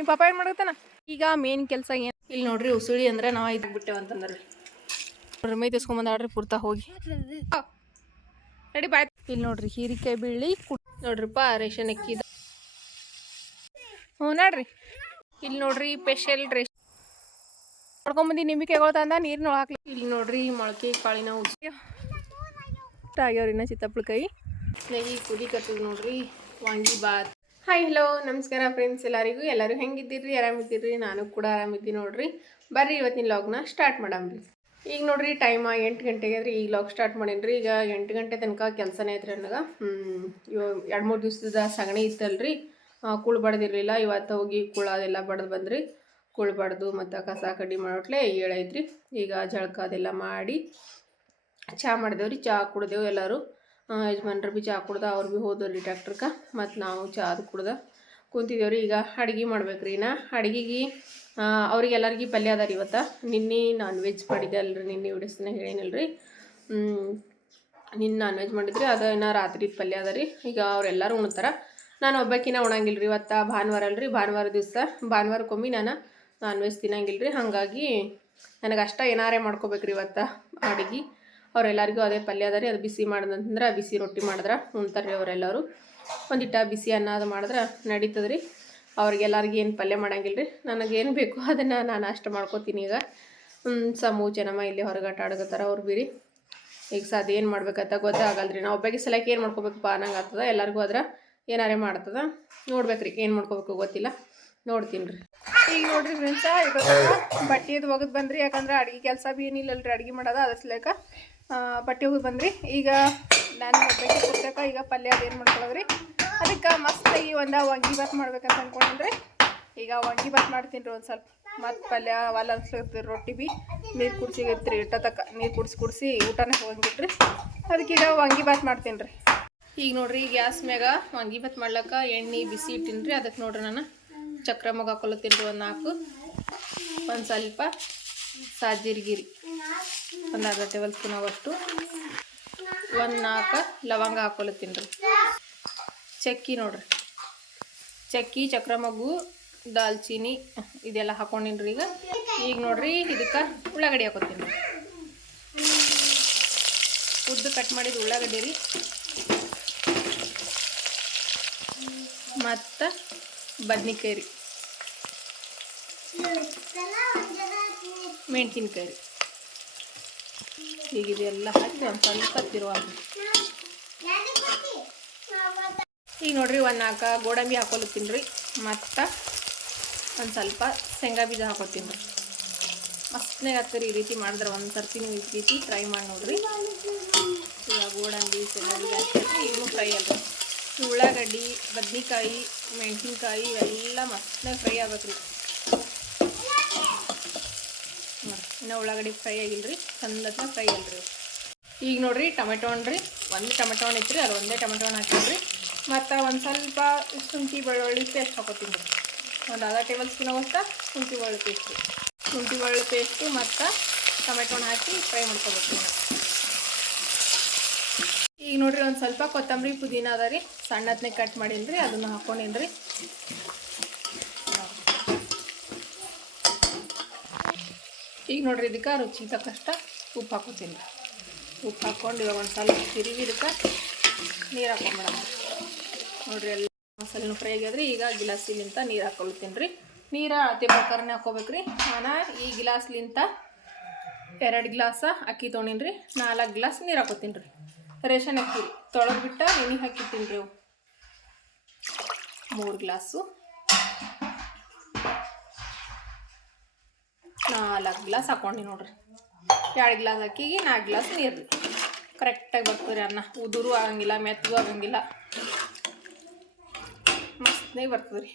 ನಿಮ್ಮ ಪಾಪ ಏನು ಮಾಡತ್ತಾನ ಈಗ ಮೇನ್ ಕೆಲಸ ಏನು? ಇಲ್ಲಿ ನೋಡ್ರಿ ಉಸುಳಿ ಅಂದ್ರೆ ನಾವು ಇದು ಬಿಟ್ಟೆವು ಅಂತಂದ್ರೆ. ನೋಡ್ರಿ ಮೈ ತಿಸ್ಕೊಂಬಂದಾಡ್ರಿ ಪುರ್ತಾ ಹೋಗಿ. ರೆಡಿ ಬಾಯ್. ಇಲ್ಲಿ ನೋಡ್ರಿ ಹೀರಿಕಾಯಿ ಬೀಳಿ ನೋಡ್ರಿಪ್ಪ ರೇಷನ್ ಅಕ್ಕಿದ ಹ್ಞೂ ನೋಡ್ರಿ. ಇಲ್ಲಿ ನೋಡ್ರಿ ಸ್ಪೆಷಲ್ ರೇಷನ್ ನೋಡ್ಕೊಂಬಂದು ನಿಂಬಿಕಾಯಿಗಳು ತಂದ ನೀರು ಹಾಕ್ಲಿ. ಇಲ್ಲಿ ನೋಡ್ರಿ ಮೊಳಕೆ ಕಾಳಿನ ಉಸಿ ಆಗ್ಯಾವ್ರಿ ಇನ್ನ ಕೈ. ನೆಗಿ ಕುದಿ ಕಟ್ಟಿದ್ ನೋಡ್ರಿ ವಾಂಗಿ ಬಾತ್. ಹಾಯ್ ಹಲೋ ನಮಸ್ಕಾರ ಫ್ರೆಂಡ್ಸ್ ಎಲ್ಲರಿಗೂ? ಎಲ್ಲರೂ ಹೆಂಗಿದ್ದೀರಿ? ಆರಾಮಿದ್ದೀರಿ? ನಾನು ಕೂಡ ಆರಾಮಿದ್ದೀನಿ ನೋಡ್ರಿ. ಬರ್ರಿ ಇವತ್ತಿನ ಲಾಗ್ನ ಸ್ಟಾರ್ಟ್ ಮಾಡಮ್ರಿ ಈಗ ನೋಡ್ರಿ ಟೈಮ್ ಎಂಟು ಗಂಟೆಗೆ ಆದ್ರೆ. ಈಗ ಲಾಗ್ ಸ್ಟಾರ್ಟ್ ಮಾಡೀನಿ ಈಗ ಎಂಟು ಗಂಟೆ ತನಕ ಕೆಲಸನೇ ಐತ್ರಿ ನನಗೆ. ಇವ್ ಎರಡು ಮೂರು ದಿವಸದ ಸಗಣಿ ಇತ್ತಲ್ರಿ. ಕುಳು ಬಡ್ದಿರ್ಲಿಲ್ಲ. ಇವತ್ತು ಹೋಗಿ ಕುಳ ಅದೆಲ್ಲ ಬಡ್ದು ಬಂದ್ರಿ. ಕುಳ್ ಬಡ್ದು ಮತ್ತು ಕಸ ಕಡ್ಡಿ ಮಾಡೋಟ್ಲೆ ಏಳೈತ್ರಿ ಈಗ ಜಳಕ ಅದೆಲ್ಲ ಮಾಡಿ ಚಹಾ ಮಾಡಿದೆವ್ರಿ. ಚಹಾ ಕುಡ್ದೆವು ಎಲ್ಲರೂ. ಯಜಮಾನ್ರು ಭೀ ಚಾ ಕುಡ್ದ, ಅವ್ರು ಭೀ ಹೋದ್ರಿ ಟ್ಯಾಕ್ಟ್ರಕ್ಕೆ ಮತ್ತು ನಾವು ಚಾದು ಕುಡ್ದ. ಕುಂತಿದ್ದೇವ್ರಿ ಈಗ ಅಡ್ಗೆ ಮಾಡ್ಬೇಕ್ರಿ ನಾ. ಅಡ್ಗೆಗೆ ಅವ್ರಿಗೆ ಎಲ್ಲರಿಗೂ ಪಲ್ಯ ಅದ ರೀ ಇವತ್ತು. ನಿನ್ನೆ ನಾನ್ ವೆಜ್ ಮಾಡಿದ್ದೆ ಅಲ್ರಿ ನಿನ್ನೆ ವಿಡಿಯೋಸ್ನ ಹ್ಞೂ ನಿನ್ನ ನಾನ್ ವೆಜ್ ಮಾಡಿದ್ರಿ, ಅದು ಇನ್ನು ರಾತ್ರಿ ಪಲ್ಯ ಅದ ರೀ ಈಗ ಅವ್ರೆಲ್ಲರೂ ಉಣ್ತಾರ. ನಾನು ಒಬ್ಬಕ್ಕಿನ ಉಣಂಗಿಲ್ಲ ರೀ ಇವತ್ತು, ಭಾನುವಾರ ಅಲ್ರಿ. ಭಾನುವಾರ ದಿವಸ ಭಾನುವಾರಕ್ಕೊಮ್ಮೆ ನಾನು ನಾನ್ ವೆಜ್ ತಿನ್ನಂಗಿಲ್ಲ ರೀ ಹಾಗಾಗಿ ನನಗೆ ಅಷ್ಟ ಏನಾರೇ ಮಾಡ್ಕೋಬೇಕ್ರಿ ಇವತ್ತು ಅಡುಗೆ. ಅವ್ರೆಲ್ಲರಿಗೂ ಅದೇ ಪಲ್ಯ ಅದ ರೀ ಅದು ಬಿಸಿ ಮಾಡಿದಂತಂದ್ರೆ ಬಿಸಿ ರೊಟ್ಟಿ ಮಾಡಿದ್ರೆ ಉಣ್ತಾರೆ ರೀ ಅವರೆಲ್ಲರೂ. ಒಂದಿಟ್ಟ ಬಿಸಿ ಅನ್ನ ಅದು ಮಾಡಿದ್ರೆ ನಡೀತದೆ ರೀ ಅವ್ರಿಗೆಲ್ಲರಿಗೂ ಏನು ಪಲ್ಯ ಮಾಡಂಗಿಲ್ಲ ರೀ ನನಗೇನು ಬೇಕು ಅದನ್ನು ನಾನು ಅಷ್ಟು ಮಾಡ್ಕೋತೀನಿ ಈಗ. ಸಮೂ ಜನಮ್ಮ ಇಲ್ಲಿ ಹೊರಗಾಟ ಆಡ್ಕೋತಾರೆ ಆಡಕತ್ತಾರ ಅವ್ರು ಬೀರಿ. ಈಗ ಸಹ ಅದೇನು ಮಾಡ್ಬೇಕಂತ ಗೊತ್ತಾಗಲ್ಲ ರೀ ನಾವು ಒಬ್ಬಾಗಿ ಸಲಕ್ಕೆ ಏನು ಮಾಡ್ಕೋಬೇಕಪ್ಪ ಅನ್ನಂಗೆ ಆಗ್ತದ. ಎಲ್ಲರಿಗೂ ಅದ್ರ ಏನಾರೇ ಮಾಡ್ತದ. ನೋಡ್ಬೇಕ್ರಿ ಏನು ಮಾಡ್ಕೋಬೇಕು ಗೊತ್ತಿಲ್ಲ. ನೋಡ್ತೀನಿ ರೀ ಈಗ ನೋಡ್ರಿ ಫ್ರೆಂಡ್ಸ ಈಗ ಬಟ್ಟೆ ಅದು ಒಗದು ಬಂದ್ರಿ. ಯಾಕಂದ್ರೆ ಅಡುಗೆ ಕೆಲಸ ಭೀ ಏನಿಲ್ಲಲ್ರಿ. ಅಡುಗೆ ಮಾಡೋದು ಅದ್ರ ಸಲೇಕ ಬಟ್ಟೆ ಹೋಗಿ ಬಂದ್ರಿ ಈಗ ನಾನು ಒಬ್ಬಾಕಿ ಕೊಡ್ಬೇಕ, ಈಗ ಪಲ್ಯ ಅದೇನು ಮಾಡ್ಕೊಳ್ಳೋದ್ರಿ ಅದಕ್ಕೆ ಮಸ್ತಾಗಿ ಒಂದು ವಂಗಿ ಬಾತ್ ಮಾಡ್ಬೇಕಂತ ಅಂದ್ಕೊಂಡ್ರಿ ಈಗ ವಂಗಿ ಬಾತ್ ಮಾಡ್ತೀನಿ ಒಂದು ಸ್ವಲ್ಪ. ಮತ್ತು ಪಲ್ಯ ಒಲ್ಲ ರೊಟ್ಟಿ ಬಿ. ನೀರು ಕುಡ್ಸಿಗೈತ್ರಿ ಇಟ್ಟ ತಕ್ಕ ನೀರು ಕುಡ್ಸಿ ಕುಡಿಸಿ ಊಟನೇ ಹೋಗ್ಬಿಟ್ರಿ. ಅದಕ್ಕೆ ಈಗ ವಂಗಿ ಬಾತ್ ಮಾಡ್ತೀನಿ ರೀ. ಈಗ ನೋಡ್ರಿ ಗ್ಯಾಸ್ ಮ್ಯಾಗ ವಂಗಿ ಬಾತ್ ಮಾಡ್ಲಕ್ಕ ಎಣ್ಣೆ ಬಿಸಿ ಇಟ್ಟಿನಿ ರೀ ಅದಕ್ಕೆ ನೋಡ್ರಿ ನಾನು ಚಕ್ರ ಮಗ ಹಾಕೊಳತ್ತೀನಿ ರೀ ಒಂದು ನಾಲ್ಕು. ಒಂದು ಸ್ವಲ್ಪ. ಸಾಜೀರ್ಗಿರಿ. ಒಂದು ಅರ್ಧ ಟೇಬಲ್ ಸ್ಪೂನ್ ಆಗೋಷ್ಟು. ಒಂದು ನಾಲ್ಕು ಲವಂಗ ಹಾಕೊಳತ್ತೀನಿ ರೀ ಚಕ್ಕಿ ನೋಡ್ರಿ. ಚಕ್ಕಿ ಚಕ್ರ ಮಗು ದಾಲ್ಚೀನಿ ಇದೆಲ್ಲ ಹಾಕೊಂಡಿನಿ ರೀ ಈಗ. ಈಗ ನೋಡ್ರಿ ಇದಕ್ಕೆ ಉಳ್ಳಾಗಡ್ಡಿ ಹಾಕೋತೀನಿ. ರೀ ಉದ್ದ ಕಟ್ ಮಾಡಿದ ಉಳ್ಳಾಗಡ್ಡಿ ರೀ. ಮತ್ತು ಬದ್ನಿಕಾಯಿ ರೀ. ಮೆಣಸಿನ್ಕಾಯಿ. ರೀ ಈಗ ಇದೆಲ್ಲ ಹಾಕಿ ಒಂದು ಸ್ವಲ್ಪ ತಿರುವ ಈಗ ನೋಡ್ರಿ ಒಂದು ನಾಲ್ಕು ಗೋಡಂಬಿ ಹಾಕೊಲತ್ತೀನಿ ರೀ ಮತ್ತು ಒಂದು ಸ್ವಲ್ಪ ಶೇಂಗಾ ಬೀಜ ಹಾಕೋತೀನಿ ರೀ ಮಸ್ತ್ನಾಗ ಹಾಕ್ತಾರೆ ಈ ರೀತಿ ಮಾಡಿದ್ರೆ ಒಂದು ಸರ್ತಿ ನೀವು ಈ ರೀತಿ ಟ್ರೈ ಮಾಡಿ ನೋಡ್ರಿ. ಈಗ ಗೋಡಂಬಿ, ಶೇಂಗಾ ಬೀಜ ಹಾಕ್ತಾರೆ ಈಗಲೂ ಫ್ರೈ ಅಲ್ರಿ. ಉಳ್ಳಾಗಡ್ಡಿ, ಬದ್ನಿಕಾಯಿ, ಮೆಣಸಿನ್ಕಾಯಿ ಇವೆಲ್ಲ ಮಸ್ತ್ನಾಗ ಫ್ರೈ ಆಗಬೇಕು ನೋಡಿ ಇನ್ನು ಉಳ್ಳಾಗಡ್ಡಿ ಫ್ರೈ ಆಗಿಲ್ರಿ ಚಂದತ್ನ ಫ್ರೈ ಅಲ್ರಿ. ಈಗ ನೋಡ್ರಿ ಟೊಮೆಟೊ ಹಣ್ಣ್ರಿ ಒಂದು ಟೊಮೆಟೊ ಹಣ್ಣು ಐತ್ರಿ ಅದು ಒಂದೇ ಟೊಮೆಟೊ ಹಣ್ಣು ಹಾಕಿದ್ರಿ ಮತ್ತು ಒಂದು ಸ್ವಲ್ಪ ಶುಂಠಿ ಬೆಳ್ಳುಳ್ಳಿ ಪೇಸ್ಟ್ ಹಾಕೋತೀನಿ ರೀ ಒಂದು ಅರ್ಧ ಟೇಬಲ್ ಸ್ಪೂನ್ ಆಗೋಷ್ಟ ಶುಂಠಿ ಬೆಳ್ಳುಳ್ಳಿ ಪೇಸ್ಟ್. ಶುಂಠಿ ಬೆಳ್ಳುಳ್ಳಿ ಪೇಸ್ಟು ಮತ್ತು ಟೊಮೆಟೊ ಹಣ್ಣು ಹಾಕಿ ಫ್ರೈ ಮಾಡ್ಕೋಬೇಕು ಈಗ ನೋಡ್ರಿ ಒಂದು ಸ್ವಲ್ಪ ಕೊತ್ತಂಬರಿ ಪುದೀನ ಅದ ರೀ ಸಣ್ಣದನ್ನೇ ಕಟ್ ಮಾಡೀನಿ ರೀ ಅದನ್ನು ಹಾಕೊಂಡೀನಿ ಈಗ ನೋಡ್ರಿ ಇದಕ್ಕೆ ರುಚಿಗೆ ತಕ್ಕಷ್ಟ ಉಪ್ಪು ಹಾಕೋತೀನಿ. ರೀ ಉಪ್ಪು ಹಾಕ್ಕೊಂಡು ಇವಾಗ ಒಂದು ಸ್ವಲ್ಪ ತಿರುಗಿ ಇದಕ್ಕೆ ನೀರು ಹಾಕೊಂಬಿಡೋಣ. ನೋಡಿರಿ ಎಲ್ಲ ಮಸಾಲೆನೂ ಫ್ರೈ ಆಗ್ಯದ್ರಿ. ಈಗ ಗಿಲಾಸಿಲಿಂತ ನೀರು ಹಾಕೊಳ್ತೀನಿ ರೀ ನೀರು ಅಳತೆ ಪ್ರಕಾರನೇ ಹಾಕೋಬೇಕ್ರಿ. ನಾನು ಈ ಗಿಲಾಸ್ಲಿಂತ ಎರಡು ಗ್ಲಾಸ ಅಕ್ಕಿ ತೊಗೊಂಡಿನಿ ರೀ ನಾಲ್ಕು ಗ್ಲಾಸ್ ನೀರು ಹಾಕೋತೀನಿ ರೀ ರೇಷನ್ ಅಕ್ಕಿ ರೀ ತೊಳೆದ್ಬಿಟ್ಟು ನೆನೆ ಹಾಕಿರ್ತೀನಿ ರೀ ಮೂರು ಗ್ಲಾಸು. ನಾಲ್ಕು ಗ್ಲಾಸ್ ಹಾಕೊಂಡು ನೋಡ್ರಿ. ಎರಡು ಗ್ಲಾಸ್ ಅಕ್ಕಿಗೆ ನಾಲ್ಕು ಗ್ಲಾಸ್ ನೀರು ಕರೆಕ್ಟಾಗಿ ಬರ್ತದೆ ಅನ್ನ. ಉದುರು ಆಗಂಗಿಲ್ಲ ಮೆತ್ತಗೂ ಆಗಂಗಿಲ್ಲ. ಮಸ್ತಾಗಿ ಬರ್ತದೆ ರೀ